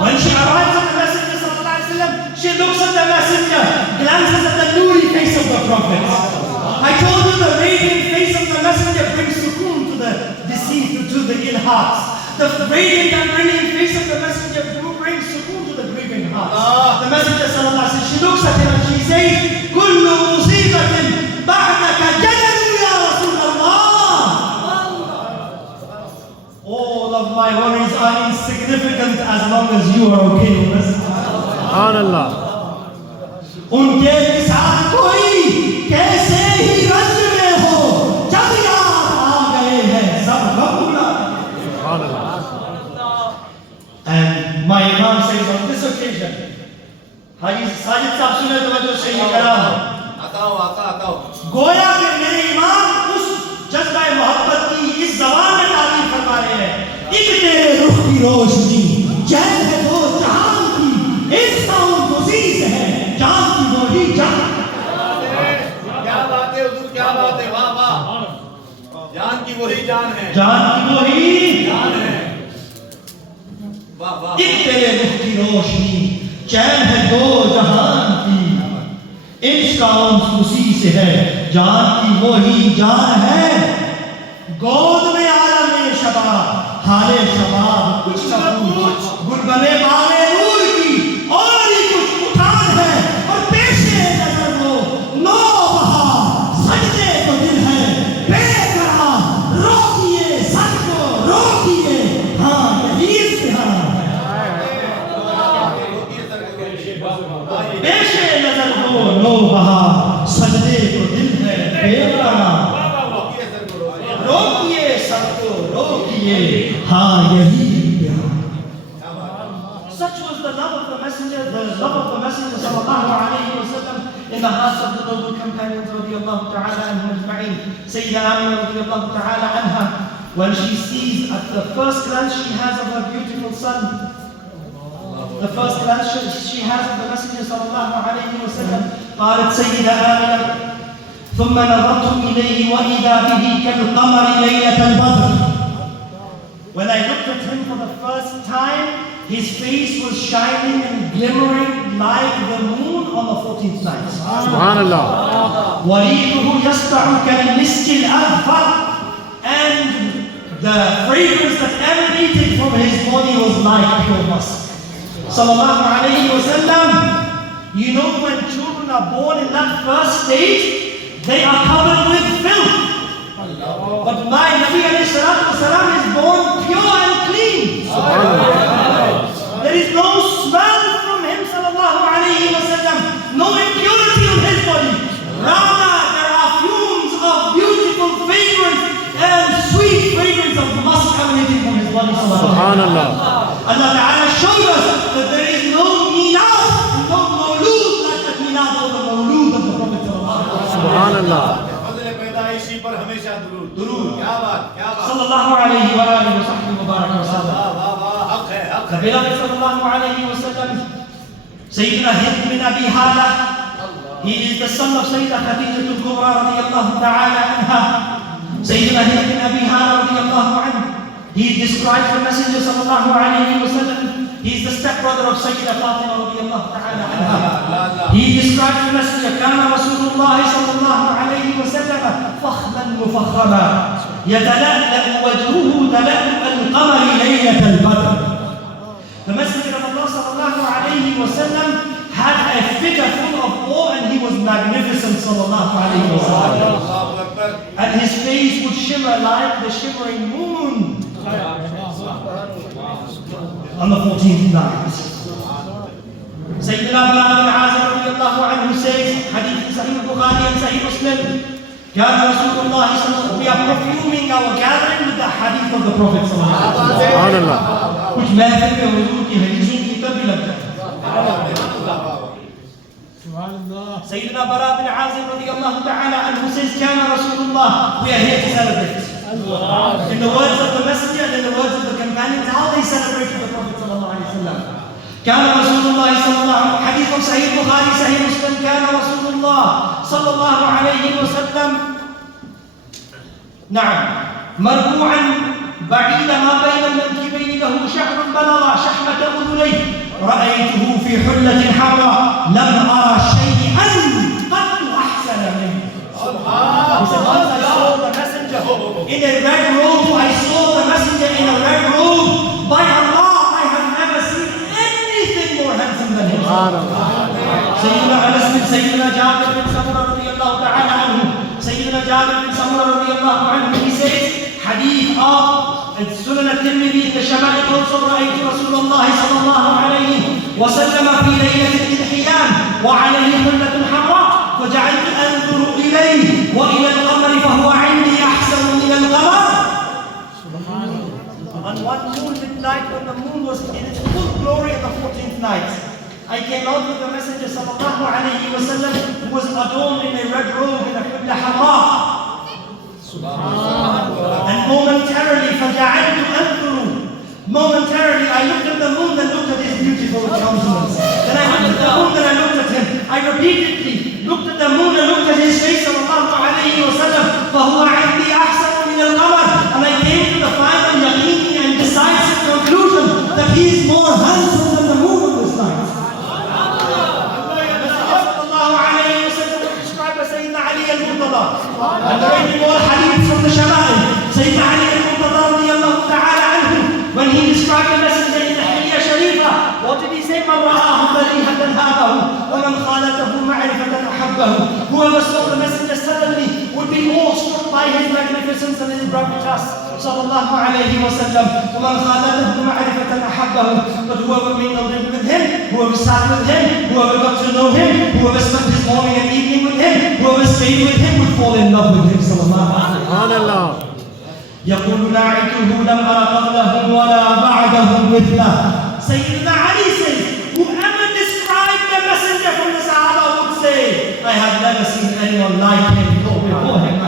When she arrives at the Messenger sallallahu alayhi wa sallam, she looks at the Messenger, glances at the nuri face of the Prophet. I told you the radiant face of the Messenger brings sukoon to the deceased, to the ill hearts. The radiant and brilliant face of the Messenger Messenger sallallahu alaihi wasallam, she looks at him and she says, "Kullu musibatin ba'daka jalal ya Rasulullah." All of my worries are insignificant as long as you are okay with us. Subhanallah. उनके साथ कोई कैसे ही रंज में हो, जब याद आ गए हैं सब गम भुला। And my Imam says on this occasion, हाजी साजिद साहब सुने तो वजह से ये कलाम आता हो गोया कि मेरे इमाम उस जज्बा मोहब्बत की इस ज़बान में तारीफ फरमा रहे हैं। एक तेरे रुख की रोशनी चैन है दो जहान की, एक साउंड उसी से है जान की बोली जान। क्या बात है हुजूर, क्या बात है, वाह वाह। जान की वही जान है, जान की वही जान है, वाह वाह। एक तेरे रुख की रोशनी चैन है दो जहान की, इश्क का उन्स उसी से है जान की वही जान है। गोद में आलम शबाब हाले शबाब कुछ न पूछ, गुलबने बाले नूर की और ही कुछ उठान है, और पेशे नजर वो नो बहा सजदे तो दिल है बेकरार, रोकिए सच को रोकिए, हाँ यही इम्तिहान है। पेशे नजर वो नो बहा सजदे तो दिल है बेकरार, रोकिए सच को रोकिए, हाँ यही इम्तिहान। Such was the love of the messenger, sallallahu alayhi wa sallam in the hearts of the noble companions radiyallahu ta'ala anhum ajma'in. Sayyidah Amina radiyallahu ta'ala anha, when she sees at the first glance she has of her beautiful son, the first glance she has of the messenger sallallahu alayhi wa sallam, قالت سيدة آمنة ثم نظرت إليه وإذا به كالقمر ليلة البدر. When I looked at him for the first time, his face was shining and glimmering like the moon on the 14th night. Subhanallah. وريحه يسطع كالمسك الأظفر, and the fragrance that emanated from his body was like pure musk. Sallallahu alayhi wa sallam. You know, when children are born in that first stage, they are covered with filth. But my Nabi alayhi salatu wasalam is born pure and clean. There is no smell from him sallallahu alayhi wa sallam, no impurity on his body. Rather, there are fumes of beautiful fragrance and sweet fragrance of musk emanating from his body. Subhanallah. Allah Ta'ala showed us that there is no milad, no mawlood like the milad or the mawlood of the Prophet Subhanallah. फजल पैदाइशी पर हमेशा दुरूद, दुरूद, क्या बात, क्या बात। sallallahu alayhi wa alihi wa sahbihi wa baraka wa sallam. वाह वाह वाह, हक है, हक The है। beloved sallallahu alayhi wa sallam, Sayyidina Hind bin Abi Hala, he is the son of Sayyidah Khadijah al-Kubra radiyallahu ta'ala anha. Sayyidina Hind bin Abi Hala radiyallahu anha, he is described the Messenger sallallahu alayhi wa sallam. He is the stepbrother of Sayyidah Fatima radiyallahu ta'ala anha. He describes the Messenger, كان رسول الله صلى الله عليه وسلم فخما مفخما يتلألأ وجهه تلألؤ القمر ليلة البدر. The Messenger of Allah sallallahu alayhi wa sallam had a figure full of awe, and he was magnificent sallallahu alayhi wa sallam. अल्लाहु Akbar. And his face would shimmer like the shimmering moon on the 14th night. Sayyidina Bara bin Azib radiyallahu anhu says, hadith in Sahih Bukhari and Sahih Muslim, كان رسول الله صلى الله عليه وسلم, we are perfuming our gathering with the hadith of the Prophet sallallahu alaihi wasallam. Subhanallah. कुछ महफिल में हुजूर की हदीसों की तभी लगता है. Sayyidina Bara bin Azib radiyallahu ta'ala anhu says, كان رسول الله, we are here to celebrate. In the words of the messenger and in the words of the companions, how they celebrated the Prophet sallallahu alaihi wasallam. كان رسول الله صلى الله عليه وسلم, حديث صحيح البخاري صحيح مسلم, كان رسول الله صلى الله عليه وسلم نعم مربوعا بعيد ما بين المنكبين له شعر بلغ شحمة أذنيه رأيته في حلة حمراء لم أرى شيئا قط أحسن منه. He said, once I saw the messenger in a red robe, I saw the messenger in a red robe. By Allah, I have never seen anything more handsome than him. Sayyidina Jabir bin Samurah radiallahu ta'ala anhu, Sayyidina Jabir bin Samurah radiallahu anhu, he says, hadith of Sunan al-Tirmidhi, the Shama'il also, رأيت رسول الله صلى الله عليه وسلم في ليلة الإضحيان وعليه حلة حمراء فجعلت أنظر إليه وإلى القمر فهو عندي أحسن من القمر. On one moonlit night when the moon was in its full glory on the 14th night, I came out with the Messenger sallallahu alayhi wa sallam who was adorned in a red robe in a hulla hamra. And momentarily I looked at the moon and looked at his beautiful countenance. Then I looked at the moon and I looked at him. I repeatedly looked at the moon and looked at his face sallallahu alayhi wa sallam. فَهُوَ عِنْدِي أَحْسَنُ مِنَ الْقَمَرِ. And I came to the final yaqeen and decisive conclusion that he is more handsome than the moon on this night. Sayyidina Ali al-Murtada. And there are more hadiths from the Shama'il. Sayyidina Ali al-Murtada radiyallahu ta'ala anhu, when he described the messenger in the Hilya Sharifa, what did he say? مَنْ رَآهُ بَلِيهَةً هَابَهُ وَمَنْ خَالَتَهُ مَعْرِفَةً أَحَبَّهُ. Whoever saw the messenger suddenly would be awestruck by his magnificence and his gravitas. Sallallahu alayhi wa sallam. وَمَنْ خَالَتَهُ مَعْرِفَةً أَحَبَّهُ. But whoever mingled with him, whoever sat with him, whoever got to know him, whoever spent his morning and evening with him, whoever stayed with him would fall in love with him. Sallallahu alayhi wa sallam. يقول ناعته لم أرى قبله ولا بعده مثله. Sayyidina Ali says, whoever described the messenger from the Sahaba would say, I have never seen anyone like him before him.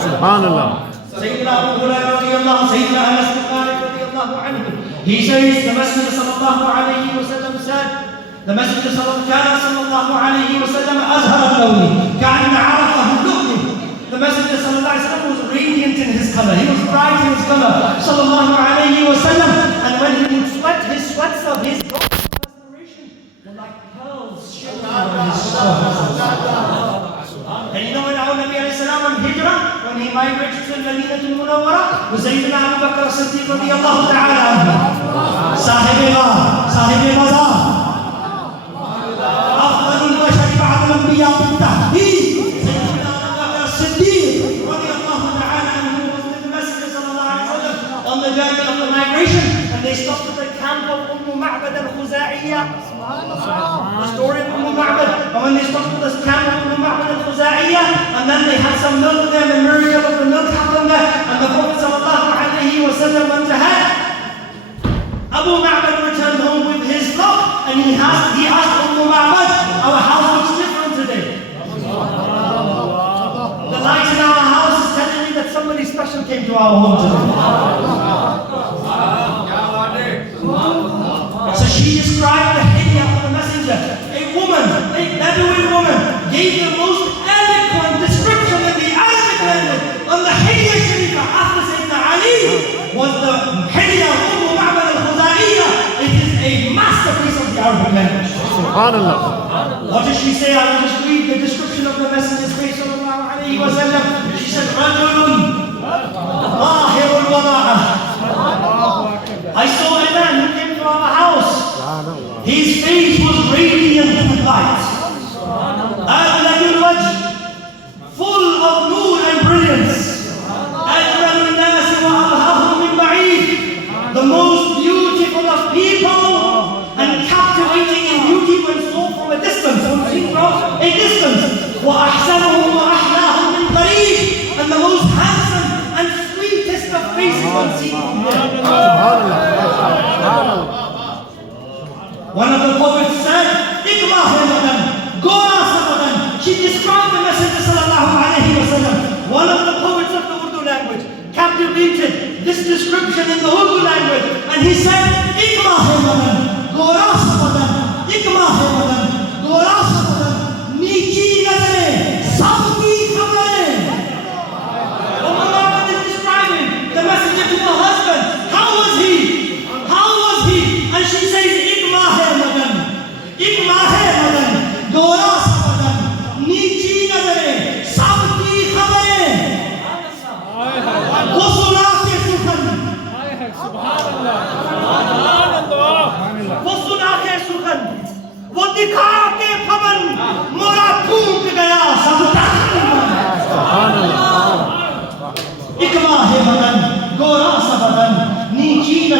Subhanallah. Sayyidina Abu Hurairah radiallahu, Sayyidina Anas bin Malik radiallahu anhu, he says, the messenger sallallahu alayhi wa sallam said, the messenger sallallahu alayhi wa sallam azhar al-lawni ka'anna arafahu al-lu'li. The messenger sallallahu alayhi wa sallam was radiant in his color. He was bright in his color. Sallallahu alayhi wa sallam. And when he would sweat, his sweats of his perspiration were like pearls shimmering on his shoulders. And you know when our Nabi alayhi salam on Hijrah, when he migrated to Medina al-Munawwara, was Sayyidina Abu Bakr as-Siddiq radiyallahu ta'ala anhu. Sahib Mazar. أفضل البشر بعد الأنبياء بالتحديد. On the journey of the migration, and they stopped at the camp of Ma'bad al-Khuza'iyya. The story of Ma'bad. And when they stopped at the camp of Ma'bad al-Khuza'iyya, and then they had some milk there, the miracle of the milk happened there, and the Prophet sallallahu alayhi wa sallam went ahead. Abu Ma'bad returned home with his flock, and he asked Ma'bad, our house looks different today. The light in our house is telling me that somebody special came to our home today. So she described the hilya of the messenger. A Bedouin woman, gave the most eloquent description in the Arabic language on the hilya sharifa after Sayyidina Ali was the hilya of Ma'bad al-Khuza'iyya. It is a masterpiece of the Arabic language. Subhanallah. What did she say? I will just read the description of the messenger's face sallallahu alayhi wa sallam. She said, Rajulun Zahirul Wada'ah. I saw a man who came to our house. His face was radiant with light. Adlaqul wajh, full of noor and brilliance. Ajmalun nas wa abhahum min ba'id, the most beautiful of people and captivating in beauty when saw from a distance, wa ahsanuhum wa ahlaahum min qareeb, and the most handsome and sweetest of faces when seen from near. One of the poets said, Ikmahemadan, Gorasamadan. She described the Messenger sallallahu alayhi wa sallam. One of the poets of the Urdu language captivated this description in the Urdu language, and he said, Ikmahemadan, Gorasamadan, Ikmahemadan, Gorasamadan, Niki Nazare, Sabki Khamare. Muhammad is describing the Messenger to her husband. How was he? And she says,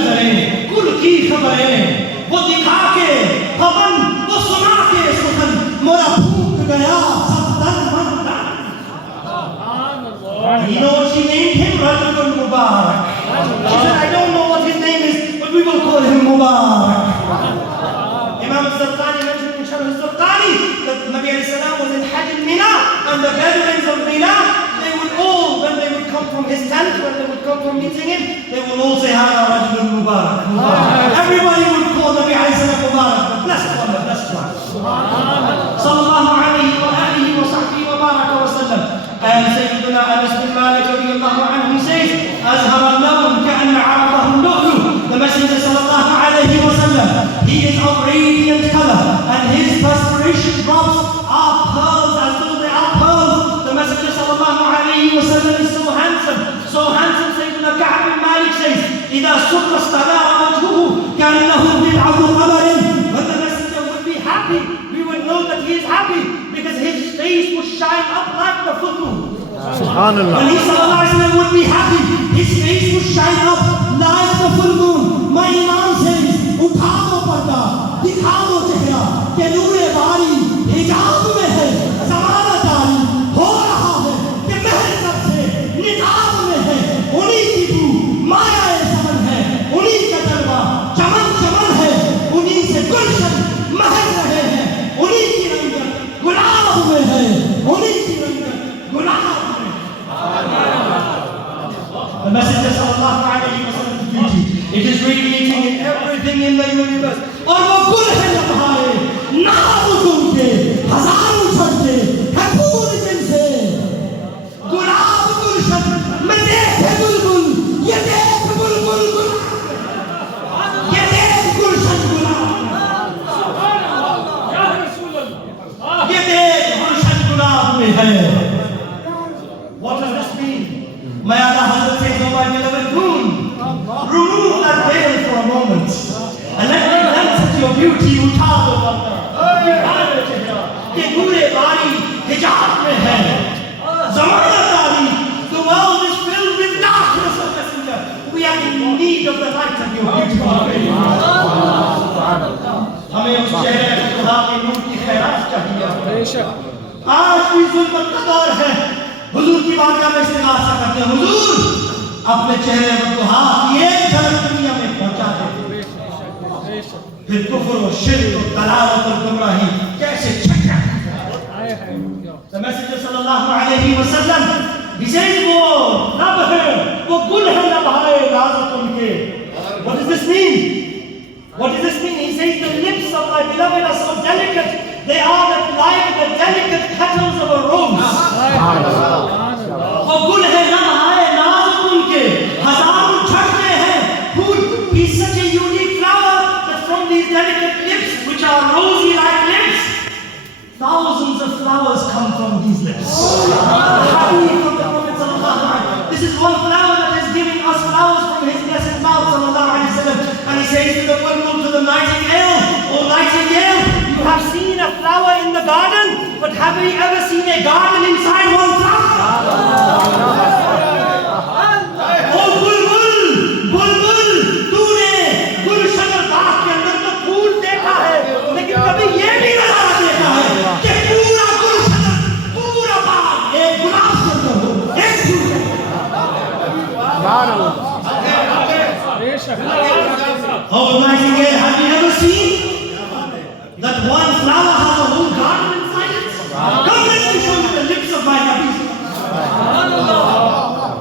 नजरें, कुल की खबरें, वो दिखा के पवन, वो सुना के सुखन, मोरा भूख गया सब तन मन धन। You know what she named him? Rajul Mubarak. She said, I don't know what his name is, but we will call him Mubarak. Imam al-Zarqani mentioned in Sharh al-Zarqani that Nabi alayhi salam was in Hajj in Mina, and the Bedouins of Mina, they would all, when they would come from his tent, when they would come from meeting him, they would all say, Hada Rajul Mubarak. Everybody would call Nabi alayhi salam Mubarak, the blessed one, the blessed one. Sallallahu alayhi wa alihi wa sahbihi wa baraka wa sallam. And Sayyidina Anas bin Malik radiyallahu anhu says, Azhar al-Nawm ka'anna arabahum lu'lu. The Messenger sallallahu alayhi wa sallam, he is of radiant color, and his perspiration drops are pearls as though they are pearls. The Messenger sallallahu alayhi wa sallam is so handsome, Sayyidina Ka'b bin Malik says, إِذَا سُرَّ اسْتَنَارَ وَجْهُهُ كَأَنَّهُ بِضْعَةُ قَمَرٍ. When the Messenger would be happy, we would know that he is happy, because his face would shine up like the full moon. Subhanallah. When he sallallahu alayhi wa sallam would be happy, his face would shine up like the full moon. My Imam says, उठा दो पर्दा, दिखा दो चेहरा, के नूरे बारी हिजाब में है, ज़माना जारी हो रहा है, कि महर कब से निकाब में है, उन्हीं की बू माया समन है, उन्हीं का जलवा चमन चमन है, उन्हीं से गुलशन महर रहे हैं, उन्हीं की रंगत गुलाब में है, उन्हीं की रंगत गुलाब में। The Messenger sallallahu alayhi wa sallam's beauty, it is radiating in everything in the universe. और वो गुल है लम्हाए, नाज़ुक के हजारों छड़ते हैं फूल जिनसे, गुलाब गुलशन में देखे बुलबुल, ये देख बुलबुल गुलाब, ये देख गुलशन गुलाब, ये देख गुलशन गुलाब में है। What does this mean? May Allah Hazrat says, oh my beloved moon, remove that veil for a moment and let me glance at your beauty. उठा दो पर्दा, दिखा दो चेहरा, कि नूरे बारी हिजाब में है, ज़माना जारी. The world is filled with darkness, O Messenger. We are in need of the light of your beautiful face. हमें उस चेहरे खुदा के नूर की खैरात चाहिए. आज भी ज़ुल्मत का दौर है. हुजूर की बारगाह में इस्तिग़ासा करते हैं, हुजूर अपने चेहरे पर तो हाथ एक झलक दुनिया में पहुंचा दे. फिर कुफ्र और शिर्क और दलालत और गुमराही कैसे छट जाती है. The Messenger sallallahu alayhi wa sallam, he says वो लब है, वो गुल है लम्हाए नाज़ुक उनके. What does this mean? What does this mean? He says the lips of my beloved are so delicate. They are like the delicate petals of a rose. वो गुल है लम्हाए नाज़ुक उनके, हजारों झड़ते हैं फूल. He's such a unique flower that from these delicate lips, which are rosy like lips, thousands of flowers come from these lips. Hadith of the Prophet sallallahu alaihi wasallam. This is one flower that is giving us flowers from his blessed mouth sallallahu alaihi wasallam. And he says to the bulbul, to the nightingale, oh nightingale, you have seen a flower in the garden, but have you ever seen a garden inside one flower? Oh bulbul, bulbul, तूने गुलशन बाग के अंदर तो फूल देखा है, लेकिन कभी ये भी नजारा देखा है कि पूरा गुलशन, पूरा बाग एक गुलाब के अंदर हो, एक फूल. Oh nightingale, have you ever seen that one flower has a whole garden inside it? Come let me show you the lips of my Nabi.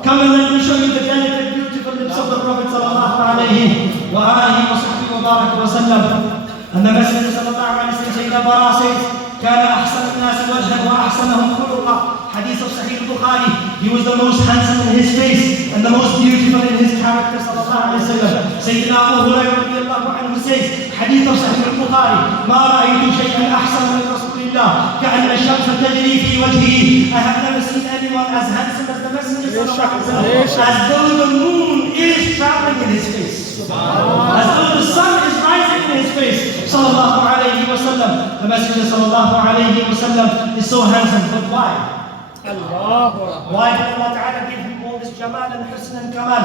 Come and let me show you the delicate, beautiful lips of the Prophet sallallahu alayhi wa alihi wa sahbihi wa baraka wa sallam. And the Messenger sallallahu alayhi wa sallam, Sayyidina Bara says, كان أحسن الناس وجها وأحسنهم خلقا. Hadith of Sahih Bukhari. He was the most handsome in his face and the most beautiful in his character sallallahu alayhi wa sallam. Sayyidina Abu Hurairah radiyallahu anhu says, Hadith of Sahih Bukhari, ما رأيت شيئا أحسن من رسول الله كأن الشمس تجري في وجهه. I have never seen anyone as handsome as the Messenger sallallahu alayhi wa sallam, as though the moon is traveling in his face, as though the sun is rising in his face sallallahu alayhi wa sallam. The Messenger sallallahu alayhi wa sallam is so handsome, but why? Why did Allah Ta'ala give him all this Jamal and Husn and Kamal?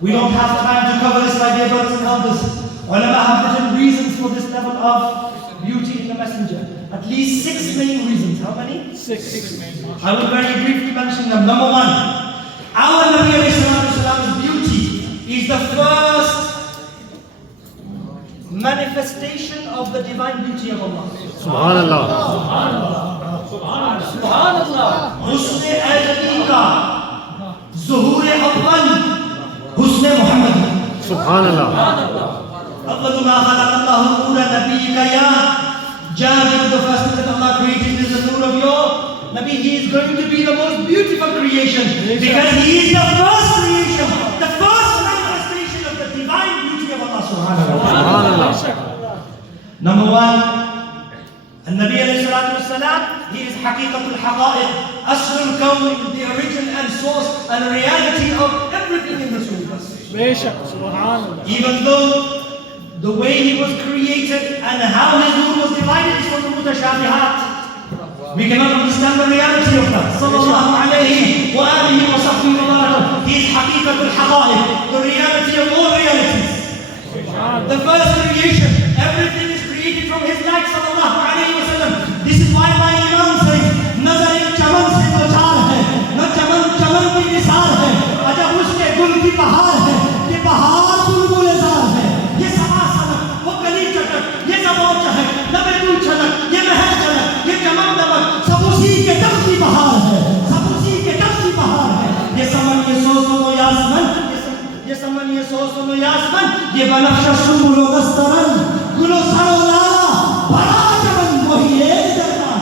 We don't have time to cover this, my dear brothers and elders. Ulama have different reasons for this level of beauty in the Messenger. At least 6 main reasons. How many? 6 main reasons. I will very briefly mention them. Number 1, our Nabi alayhi Salaam's beauty is the first manifestation of the divine beauty of Allah. Subhanallah. Husn Ajami ka Zuhur Awwal Husn Muhammad. Subhanallah. أول ما خلق الله نور نبيك يا Jabir, the first thing that Allah created is the nur of your Nabi. He is going to be the most beautiful creation because he is the first creation, the first manifestation of the divine beauty of Allah subhanahu wa ta'ala. Subhanallah. Number 1, النبي عليه الصلاة والسلام, he is حقيقة الحقائق, أصل الكون, the origin and source and reality of everything in this universe. Even though the way he was created and how his nur was divided is from the mutashabihat, we cannot understand the reality of that. Sallallahu alayhi wa alihi wa sahbihi wa barakatuh. He is حقيقة الحقائق, the reality of all realities. The first creation, everything is created from his light. Sallallahu alayhi wa sallam. This is why my Imam says, नजर एक चमन से दो चार है, न चमन चमन की निसार है, अजब उसके गुल की बहार है, कि बहार बुलबुलेज़ार है, ये समा सनक, वो गली चटक, ये ज़बान चहक, लबे दूध छलक, ये महल चलक, ये चमन दमक, सब उसी के दम की बहार है, सब उसी के दम की बहार है, ये समन ये सो सुनो यासमन, ये समन ये सो सुनो यासमन, ये बनफ्शा सुमुलो दस्तरन, गुलो सरो लाला, बड़ा चमन, वही एक जलवा,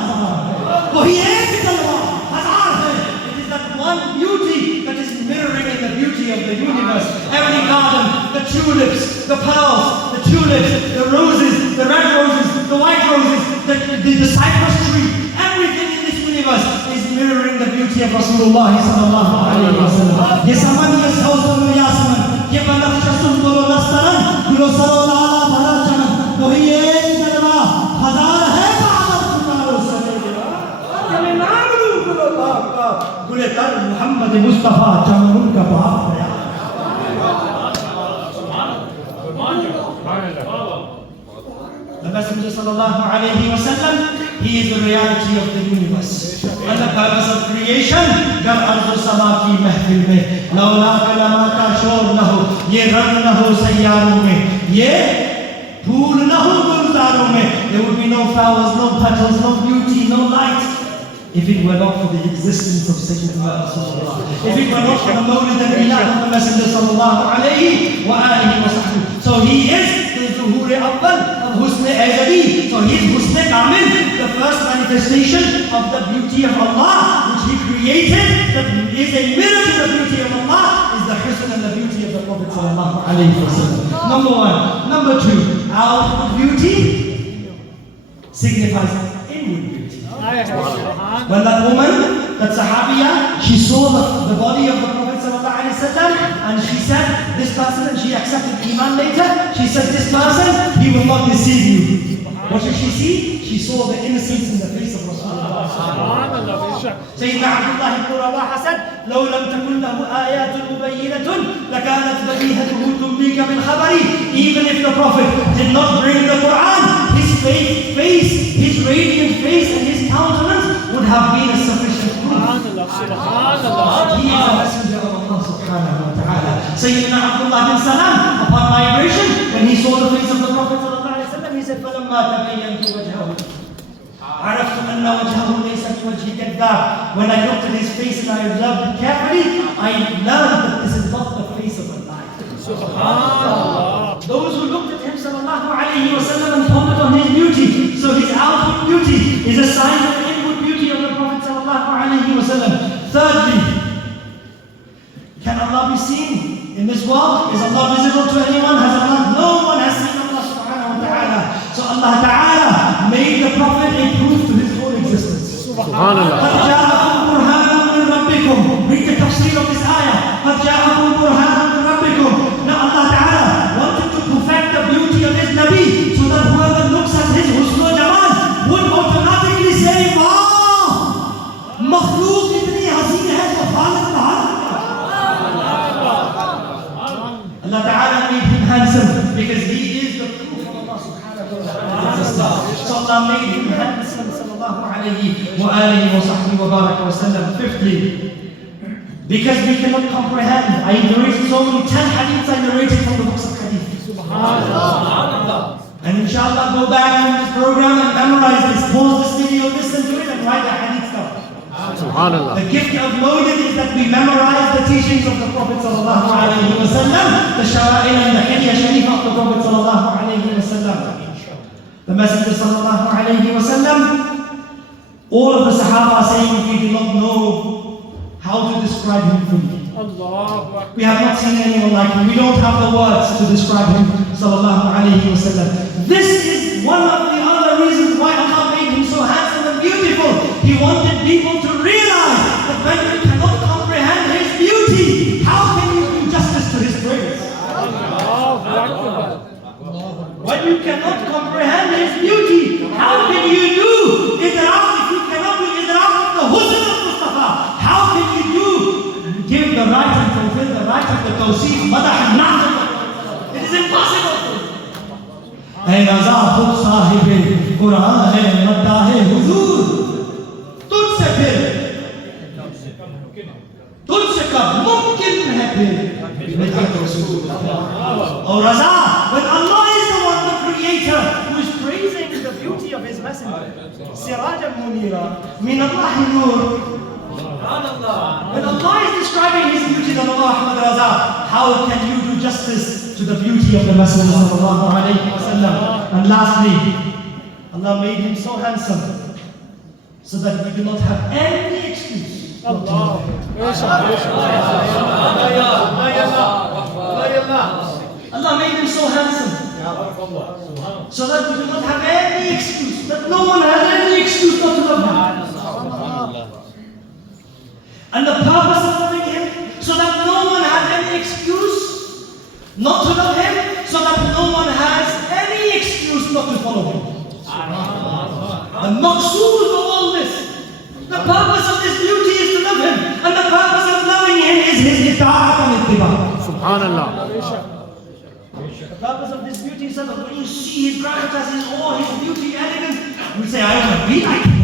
वही एक जलवा, हजार है. It is that one beauty that is mirroring in the beauty of the universe. Every garden, the tulips, the pearls, the tulips, the roses, the red roses, the white roses, the cypress tree, everything in this universe is mirroring the beauty of Rasulullah sallallahu alayhi wa sallam. Ye saman ye sawzun yasman, ye banafsha sunbulu nastaran, gulo saro lala bharachanan, wahi ek jalwa, hazar hai ba'adar kumaro sadeva. Yame naamru gulo baaka, gule tar Muhammad Mustafa chamanun ka baap hai. The Messenger sallallahu alayhi wa sallam, he is the reality of the universe. And the purpose of creation, gar arzu sama ki mahfil mein, lawla kalama ka shor na ho, ye rang na ho sayyaron mein, ye phool na ho gulzaron mein, there would be no flowers, no petals, no beauty, no light. If it were not for the existence of Sayyidina Rasulullah, if it were not for the mawlid and milad of the Messenger sallallahu alayhi wa alihi wa sallam. So he is the Zuhur Awwal of Husn Azali. So he is Husn Kamil, the first manifestation of the beauty of Allah, which he created, that is a mirror to the beauty of Allah, is the Husn and the beauty of the Prophet sallallahu alayhi wa sallam. Number 1. Number 2, outward beauty signifies inward beauty. When that woman, that Sahabiya, she saw the body of the Prophet ﷺ and she said, this person, and she accepted Iman later, she said, this person, he will not deceive you. What did she see? She saw the innocence in the face of Rasulullah. Sayyidina Abdullah ibn Rawaha said, لو لم تكن له آيات مبينة لكانت بديهته تنبيك بالخبر. Even if the Prophet did not bring the Quran, his face, his radiant face and his countenance would have been a sufficient proof. He is a messenger of Allah subhanahu wa ta'ala. Sayyidina Abdullah bin Salam, upon migration, when he saw the face of the Prophet sallallahu alayhi wa sallam, he said, فَلَمَّا تَبَيَّنْتُ وَجْهَهُ عرفت أن وجهه ليس بوجه كذاب. When I looked at his face and I observed it carefully, I learned that this is not the face of a lie. Subhanallah. Those who looked at him sallallahu alayhi wa sallam and pondered on his beauty, so his outward beauty is a sign of the inward beauty of the Prophet sallallahu alayhi wa sallam. Thirdly, can Allah be seen in this world? Is Allah visible to anyone? No one has seen Allah subhanahu wa ta'ala. So Allah ta'ala made the Prophet a proof to his whole existence. Subhanallah. قَدْ جَاءَكُمْ بُرْهَانٌ مِّن رَبِّكُمْ. Read the tafsir of this ayah. قَدْ جَاءَكُمْ بُرْهَانٌ مِّن رَبِّكُمْ. Now Allah ta'ala wanted to perfect the beauty of his Nabi so that whoever looks at his husn wa jamal would automatically say, wow! Allah made him handsome, sallallahu alayhi wa alihi wa sahbihi wa baraka wa sallam. Fifthly, because we cannot comprehend, I narrated so many 10 hadiths I narrated from the books of hadith. Subhanallah. And inshallah go back in this program and memorize this, pause this video, listen to it and write the hadith down. Subhanallah. The gift of Mawlid is that we memorize the teachings of the Prophet sallallahu alayhi wa sallam, the shara'il and the hilya sharif of the Prophet sallallahu alayhi wa sallam. The Messenger sallallahu alayhi wa sallam, all of the Sahaba are saying we do not know how to describe him fully. We have not seen anyone like him. We don't have the words to describe him sallallahu alayhi wa sallam. This is one of the other reasons why Allah made him so handsome and beautiful. He wanted people to realize that when you cannot comprehend his beauty, how can you do justice to his praise? When you cannot comprehend his beauty, how can you do idrak? If you cannot do idrak of the husn of Mustafa, how can you give the right and fulfill the right of the tawseef, madah and na'at? It is impossible. Hey Raza, khud sahib Quran hai, madda hai huzur. तुझसे फिर तुझसे कब मुमकिन है फिर और रजा, when Allah is the one, the creator, who is praising the beauty of his messenger, sirajan munira min Allahi nur. When Allah is describing his beauty, then Allah Ahmad Raza, how can you do justice to the beauty of the messenger sallallahu alayhi wa sallam? And lastly, Allah made him so handsome so that we do not have any excuse. Allah made him so handsome so that we do not have any excuse, that no one has any excuse not to love him. And the purpose of loving him, so that no one has any excuse not to love him, so that no one has any excuse not to follow him. The maqsood of all this, the purpose of this beauty is to love him, and the purpose of loving him is his ita'at and ittiba. Subhanallah. The purpose of this beauty is that when you see his gravitas, his awe, his beauty, elegance, we say, I want to be like him.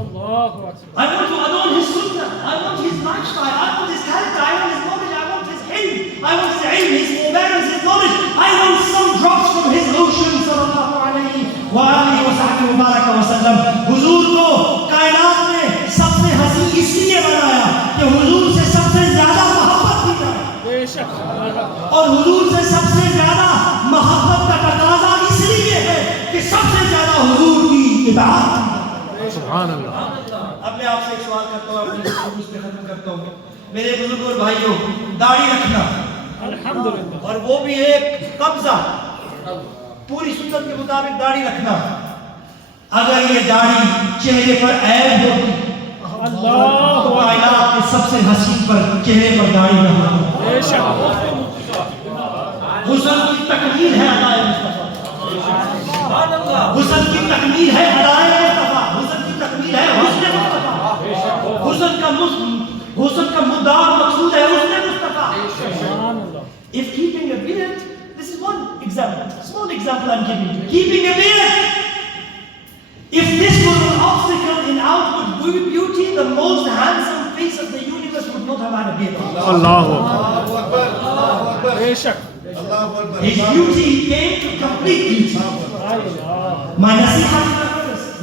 I want to adorn his sunnah, I want his lifestyle, I want his character, I want his knowledge, I want his ilm, I want his ilm, his forbearance, his knowledge, I want some drops from his ocean, sallallahu alayhi wa alihi wa sahbihi wa baraka wa sallam. Huzur ko kainat mein sabse hasi isliye banaya कि हुजूर से सबसे ज्यादा मोहब्बत की जाए और हुजूर से सबसे ज्यादा मोहब्बत का तकाजा इसलिए है कि सबसे ज्यादा हुजूर की इबादत। Subhanallah. अब मैं आपसे एक सवाल करता हूँ, अपनी गुफ्तगू पे खत्म करता हूँ। मेरे बुजुर्ग और भाइयों, दाढ़ी रखना अल्हम्दुलिल्लाह, और वो भी एक कब्जा, पूरी सुन्नत के मुताबिक दाढ़ी रखना। अगर ये दाढ़ी चेहरे पर ऐब होती तो कायनात के सबसे हसीन पर चेहरे पर दाढ़ी न होती। हुस्न की तकमील है अदाए मुस्तफा, हुस्न की तकमील है अदाए मुस्तफा, हुस्न की तकमील है हुस्न मुस्तफा, हुस्न का मुद्दा और मकसूद है हुस्न Mustafa. If keeping a beard, this is one example, small example I'm giving you. Keeping a beard. If this was an obstacle in outward beauty, the most handsome face of the universe would not have had a beard. Allahu His beauty came to complete beauty. My nasihat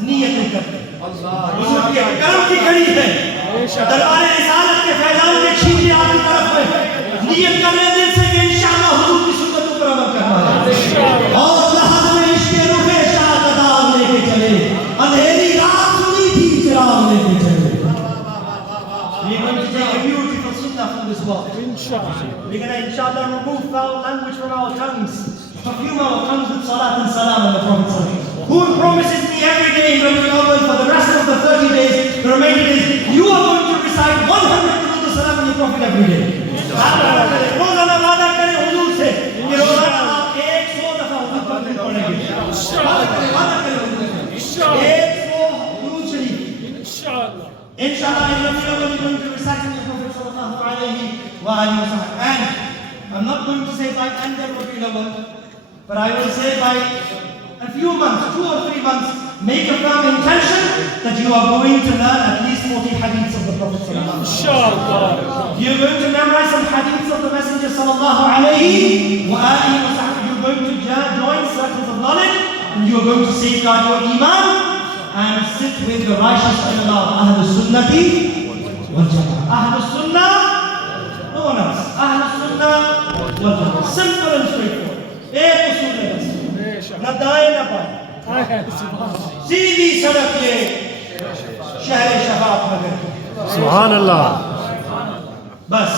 niyat karte. हुजूर के करम की घड़ी है, दरबार रिसालत के फैजान में छीने आदि तरफ में नियत करने दिल से कि इंशाअल्लाह हुजूर की सुन्नतों पर अमल करना है और लहद में इश्क़ रुफ़े शाहदाद लेके चले, अंधेरी रात सुनी थी चिराग लेके चले। We are going to take a beautiful sunnah from this world. We're going to inshallah remove foul language from our tongues, perfume our tongues with salat and salam on the Prophet. Who promises me every day when we open for the rest of the 30 days, the remaining days, you are going to recite 100 durood salam on the Prophet every day. रोजाना वादा करें हुजूर से कि रोजाना आप 100 दफा हुजूर पर दुरूद पढ़ेंगे। वादा करें हुजूर से 100 दुरूद शरीफ इंशाअल्लाह। Inshallah, in the middle we're going to recite the Prophet sallallahu alayhi wa sallam. And I'm not going to say by end of Rabiul Awwal, but I will say by a few months, 2 or 3 months, make a firm intention that you are going to learn at least 40 hadiths of the Prophet sallallahu alaihi wasallam. You're going to memorize some hadiths of the Messenger sallallahu alaihi wa alihi wa sallam. You're going to join circles of knowledge, and you're going to safeguard your iman and sit with the righteous ulama of Ahlul Sunnati wal Jama'ah. Ahlul Sunnah, no one else. Ahlul Sunnah wal Jama'ah. Simple and straightforward. एक उसूल है बस, न दाएं न बाएं, सीधी सड़क ये शहर शबाब नगर की। सुभान अल्लाह। बस,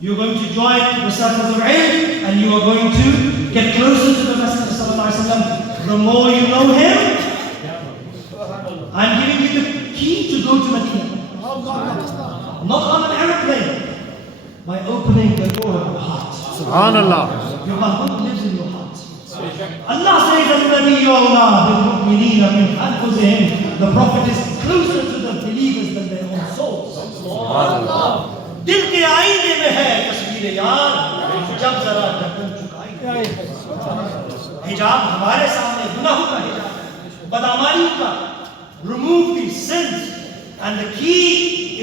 you're going to join the circles of ilm, and you are going to get closer to the Messenger sallallahu alaihi wasallam. The more you know him, I'm giving you the key to go to Medina. Not on an airplane, by opening the door of your heart. सुभान अल्लाह। Your Mahbub lives in your heart. Allah says, النبي أولى بالمؤمنين من أنفسهم. The Prophet is closer to the believers than their own souls. दिल के आईने में है तस्वीर यार, जब जरा ढक्कन चुकाई। हिजाब हमारे सामने गुनाहों का हिजाब है, बदअमाली का। Remove these sins, and the key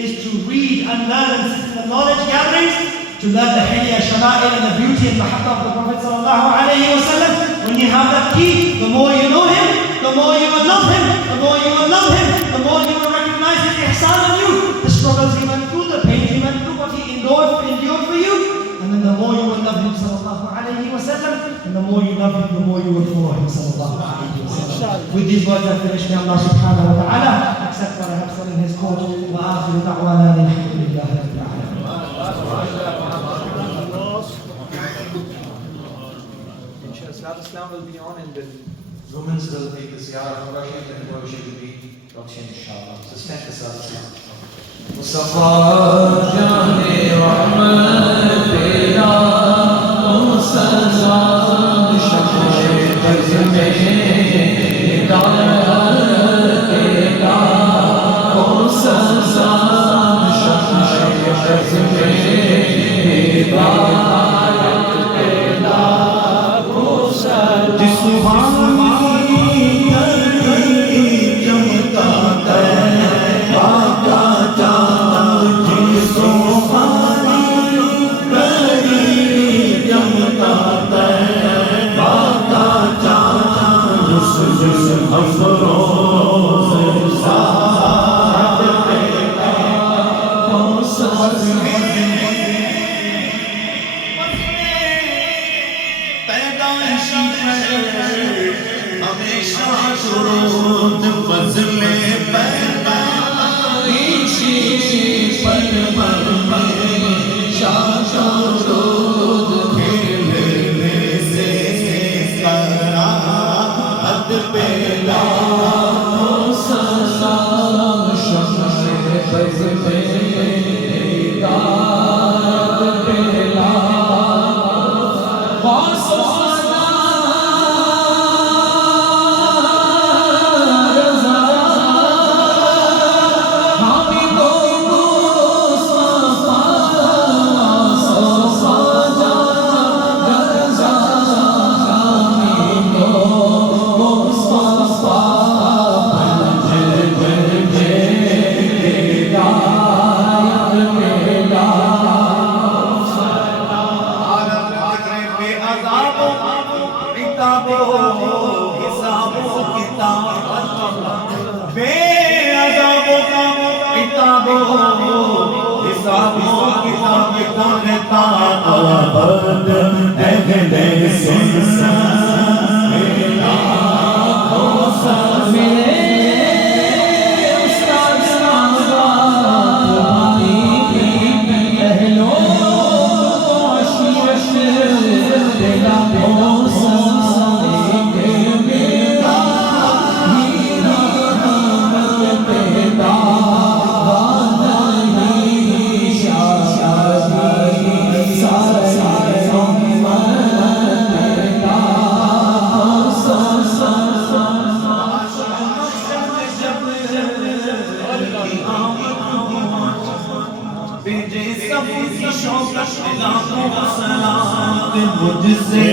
is to read and learn and sit in the knowledge gatherings, to learn the hilya, shama'il, and the beauty and mahabba of the Prophet sallallahu alaihi wasallam. When you have that key, the more you know him, the more you will love him, the more you will love him, the more you will recognize his ihsan on you, the struggles he went through, the pain he went through, what he endured for you, and then the more you will love him sallallahu alaihi wasallam, and the more you love him, the more you will follow him sallallahu alaihi wasallam. With these words I finish. May Allah subhanahu wa ta'ala accept what I have said in his court. Wa akhiru da'wana alhamdulillahi rabbil alamin. Islam will be on, and the Romans will take the ziyarah of Rashid, and the worship will be Rakshin, inshallah. So stand aside. Mustafa Jane Rahmat Pera Mustafa Shakhe Bazme Dalat Pera Mustafa Shakhe Bazme Dalat मुझसे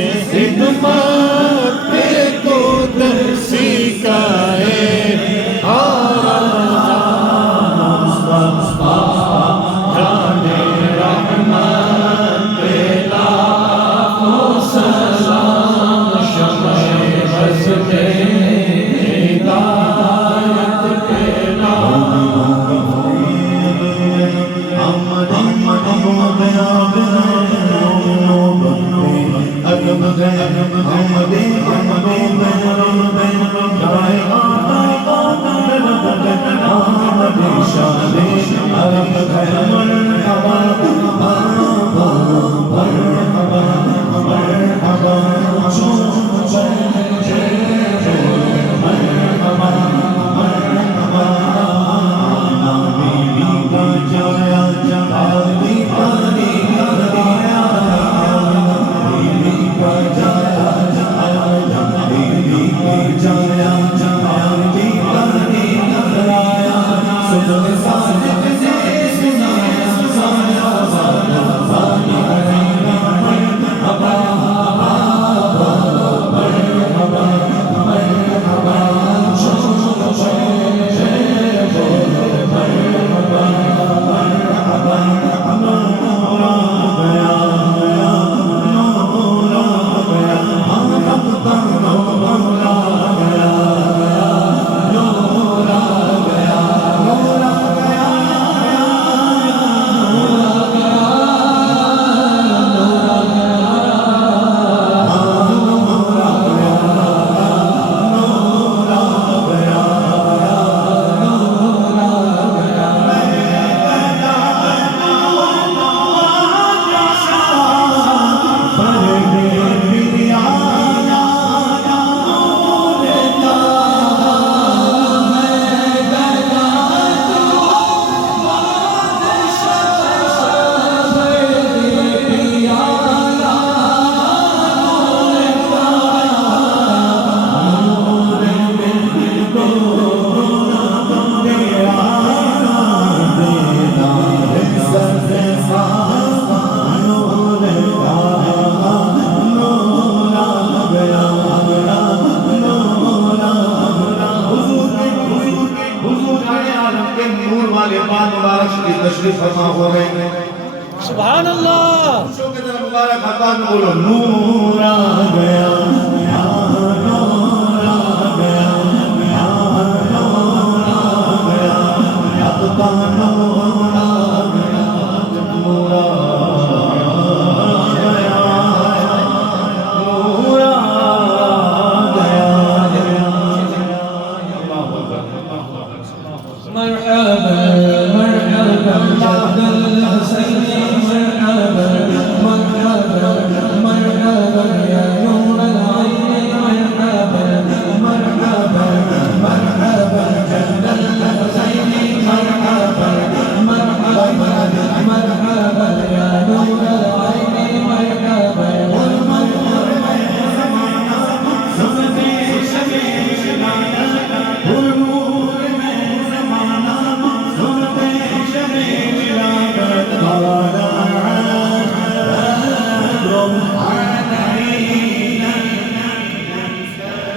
तशरीफ फरमा हो रहे हैं। सुभान अल्लाह। खुशियों की तरफ मुबारक हाथ में बोलो नूर आ गया, नूर आ गया, नूर आ गया, अब तो नूर आ गया, नूर आ गया, नूर आ गया। मरहबा मरहबा अब्दुल हसन मरहबा मरहबा मरहबा या नूर अल-ऐन मरहबा मरहबा मरहबा अब्दुल हसन मरहबा मरहबा मरहबा या नूर अल-ऐन मरहबा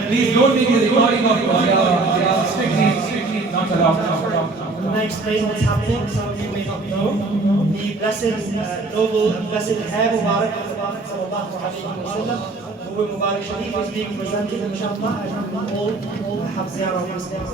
Please don't make a recording of they are strictly not allowed. I'm going to explain what's happening. Some of you may not know. The blessed, noble, blessed hair Mubarak of the Prophet sallallahu alayhi wa sallam, Mubarak Mubarak Sharif, is being presented, inshallah, and all have ziyarah of Muslims.